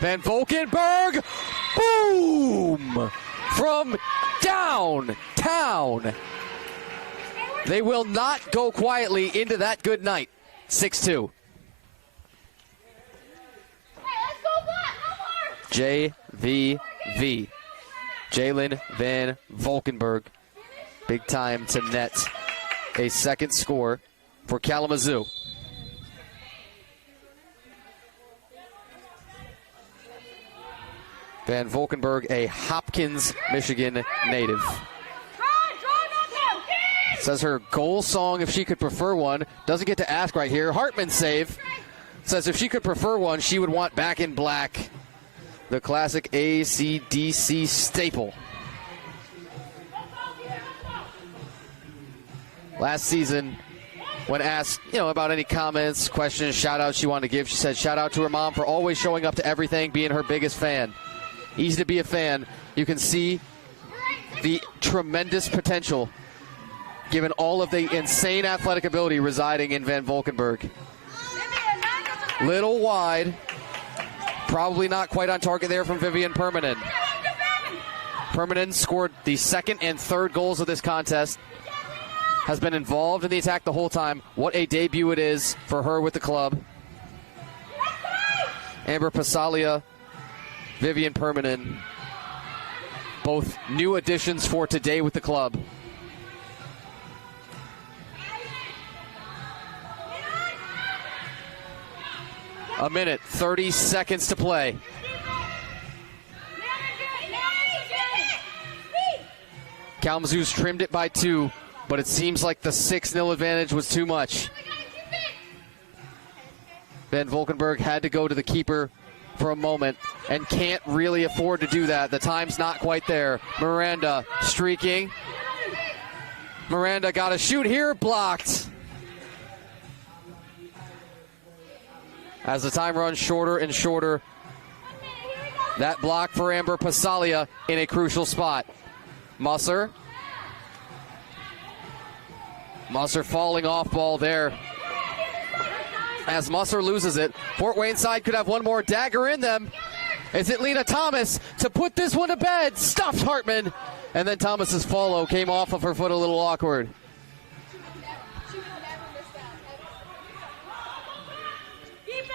Van Valkenburg, boom! From downtown. They will not go quietly into that good night. 6-2. JVV. Jalen Van Valkenburg. Big time to net a second score for Kalamazoo. Van Valkenburg, a Hopkins, Michigan native. Says her goal song, if she could prefer one, doesn't get to ask right here. Hartman save. Says if she could prefer one, she would want Back in Black, the classic AC/DC staple. Last season, when asked, about any comments, questions, shout-outs she wanted to give, she said shout out to her mom for always showing up to everything, being her biggest fan. Easy to be a fan. You can see the tremendous potential given all of the insane athletic ability residing in Van Valkenburg. Little wide. Probably not quite on target there from Vivian Permanen. Permanen scored the second and third goals of this contest. Has been involved in the attack the whole time. What a debut it is for her with the club. Amber Pasalia, Vivian Permanen, both new additions for today with the club. A minute, 30 seconds to play. Kalamazoo's trimmed it by 2, but it seems like the 6-0 advantage was too much. Van Valkenburg had to go to the keeper for a moment and can't really afford to do that. The time's not quite there. Miranda streaking. Miranda got a shoot here, blocked. As the time runs shorter and shorter, that block for Amber Pasalia in a crucial spot. Musser falling off ball there. As Musser loses it, Fort Wayne side could have one more dagger in them. Is it Lena Thomas to put this one to bed? Stuffed Hartman. And then Thomas's follow came off of her foot a little awkward.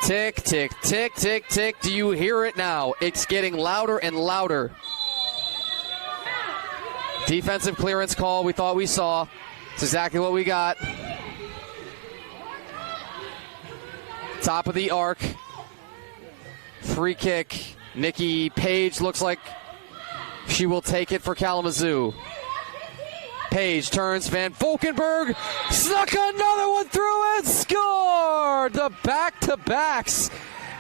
Tick, tick, tick, tick, tick. Do you hear it now? It's getting louder and louder. Defensive clearance call we thought we saw. It's exactly what we got. Top of the arc. Free kick. Nikki Page looks like she will take it for Kalamazoo. Page turns, Van Valkenburg snuck another one through and scored! The back-to-backs.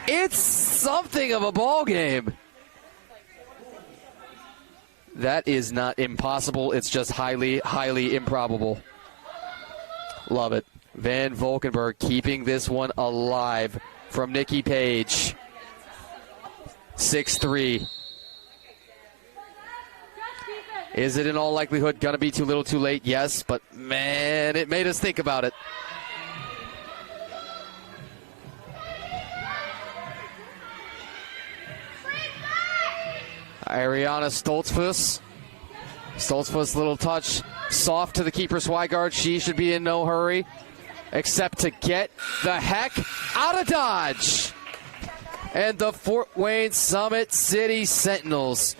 It's something of a ball game. That is not impossible. It's just highly, highly improbable. Love it. Van Valkenburg keeping this one alive from Nikki Page. 6-3. Is it in all likelihood going to be too little too late? Yes, but man, it made us think about it. Ariana Stoltzfus. Stoltzfus, little touch. Soft to the keeper, Swigard. She should be in no hurry, except to get the heck out of Dodge. And the Fort Wayne Summit City Sentinels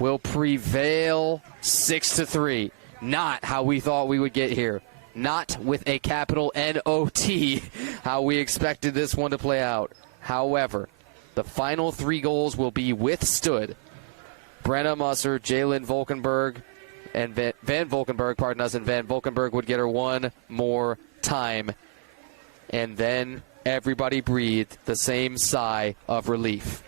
will prevail 6-3. Not how we thought we would get here. Not with a capital N-O-T, how we expected this one to play out. However, the final 3 goals will be withstood. Brenna Musser, Jalen Valkenburg, and Van Valkenburg, pardon us, and Van Valkenburg would get her one more time. And then everybody breathed the same sigh of relief.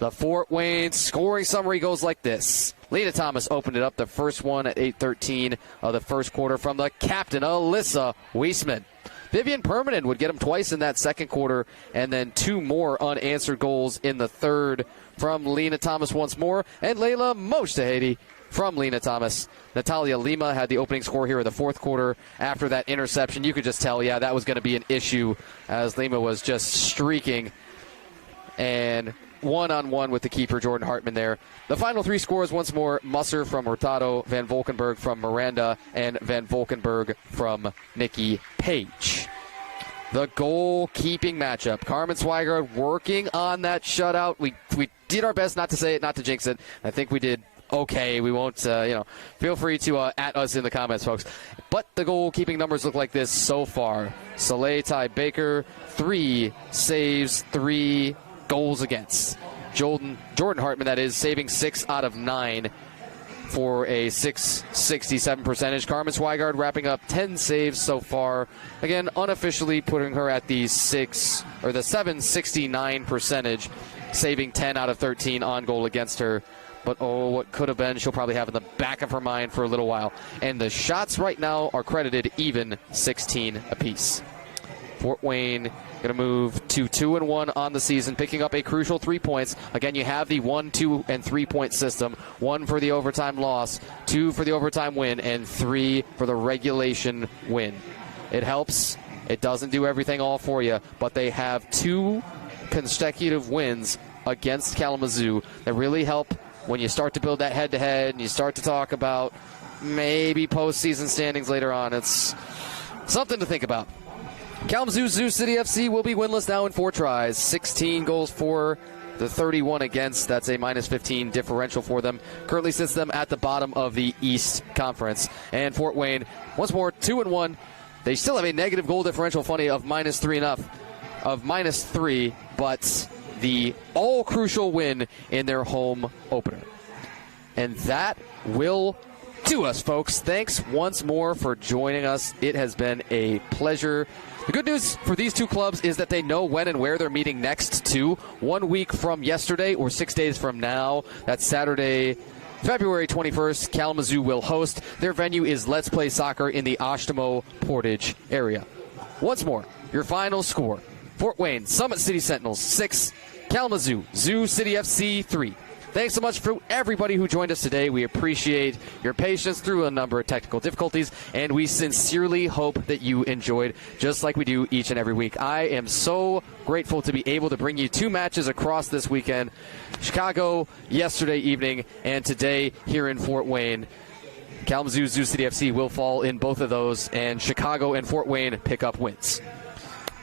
The Fort Wayne scoring summary goes like this. Lena Thomas opened it up, the first one at 8:13 of the first quarter from the captain, Alyssa Weisman. Vivian Permanen would get them twice in that second quarter, and then 2 more unanswered goals in the third from Lena Thomas once more, and Layla Mojtahedi from Lena Thomas. Natalia Lima had the opening score here in the fourth quarter. After that interception, you could just tell, yeah, that was going to be an issue as Lima was just streaking. And one-on-one with the keeper, Jordan Hartman there. The final 3 scores once more, Musser from Hurtado, Van Volkenberg from Miranda, and Van Volkenberg from Nikki Page. The goalkeeping matchup. Carmen Swigard working on that shutout. We did our best not to say it, not to jinx it. I think we did okay. We won't, feel free to at us in the comments, folks. But the goalkeeping numbers look like this so far. Soleil Ty Baker, 3 saves, 3 goals against. Jordan Hartman, that is, saving 6 out of 9 for a .667 percentage. Carmen Swigard wrapping up 10 saves so far. Again, unofficially putting her at the 769 percentage, saving 10 out of 13 on goal against her. But what could have been, she'll probably have in the back of her mind for a little while. And the shots right now are credited even, 16 apiece. Fort Wayne going to move to 2-1 on the season, picking up a crucial 3 points. Again, you have the 1, 2, and 3 point system. 1 for the overtime loss, 2 for the overtime win, and 3 for the regulation win. It helps. It doesn't do everything all for you, but they have 2 consecutive wins against Kalamazoo that really help when you start to build that head-to-head and you start to talk about maybe postseason standings later on. It's something to think about. Kalamazoo Zoo City FC will be winless now in 4 tries. 16 goals for the 31 against. That's a -15 differential for them. Currently sits them at the bottom of the East Conference. And Fort Wayne, once more, 2-1. They still have a negative goal differential, funny, of -3, but the all-crucial win in their home opener. And that will do us, folks. Thanks once more for joining us. It has been a pleasure. The good news for these 2 clubs is that they know when and where they're meeting next, too. 1 week from yesterday, or 6 days from now. That's Saturday, February 21st. Kalamazoo will host. Their venue is Let's Play Soccer in the Oshtemo Portage area. Once more, your final score. Fort Wayne, Summit City Sentinels, 6. Kalamazoo, Zoo City FC, 3. Thanks so much for everybody who joined us today. We appreciate your patience through a number of technical difficulties, and we sincerely hope that you enjoyed, just like we do each and every week. I am so grateful to be able to bring you 2 matches across this weekend. Chicago yesterday evening, and today here in Fort Wayne. Kalamazoo, Zoo City FC will fall in both of those, and Chicago and Fort Wayne pick up wins.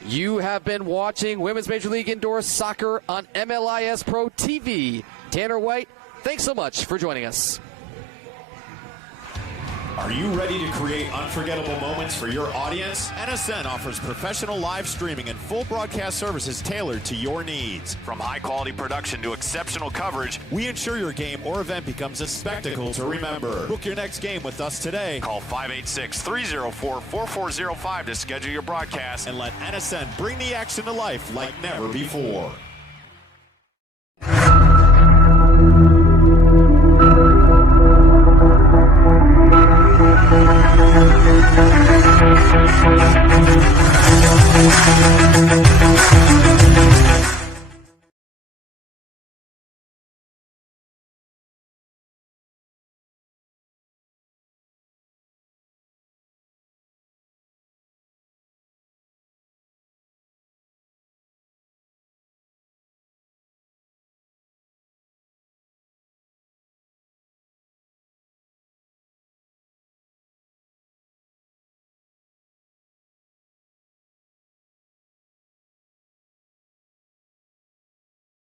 You have been watching Women's Major League Indoor Soccer on MLIS Pro TV. Tanner White, thanks so much for joining us. Are you ready to create unforgettable moments for your audience? NSN offers professional live streaming and full broadcast services tailored to your needs. From high-quality production to exceptional coverage, we ensure your game or event becomes a spectacle to remember. Book your next game with us today. Call 586-304-4405 to schedule your broadcast and let NSN bring the action to life like never before. We'll be right back.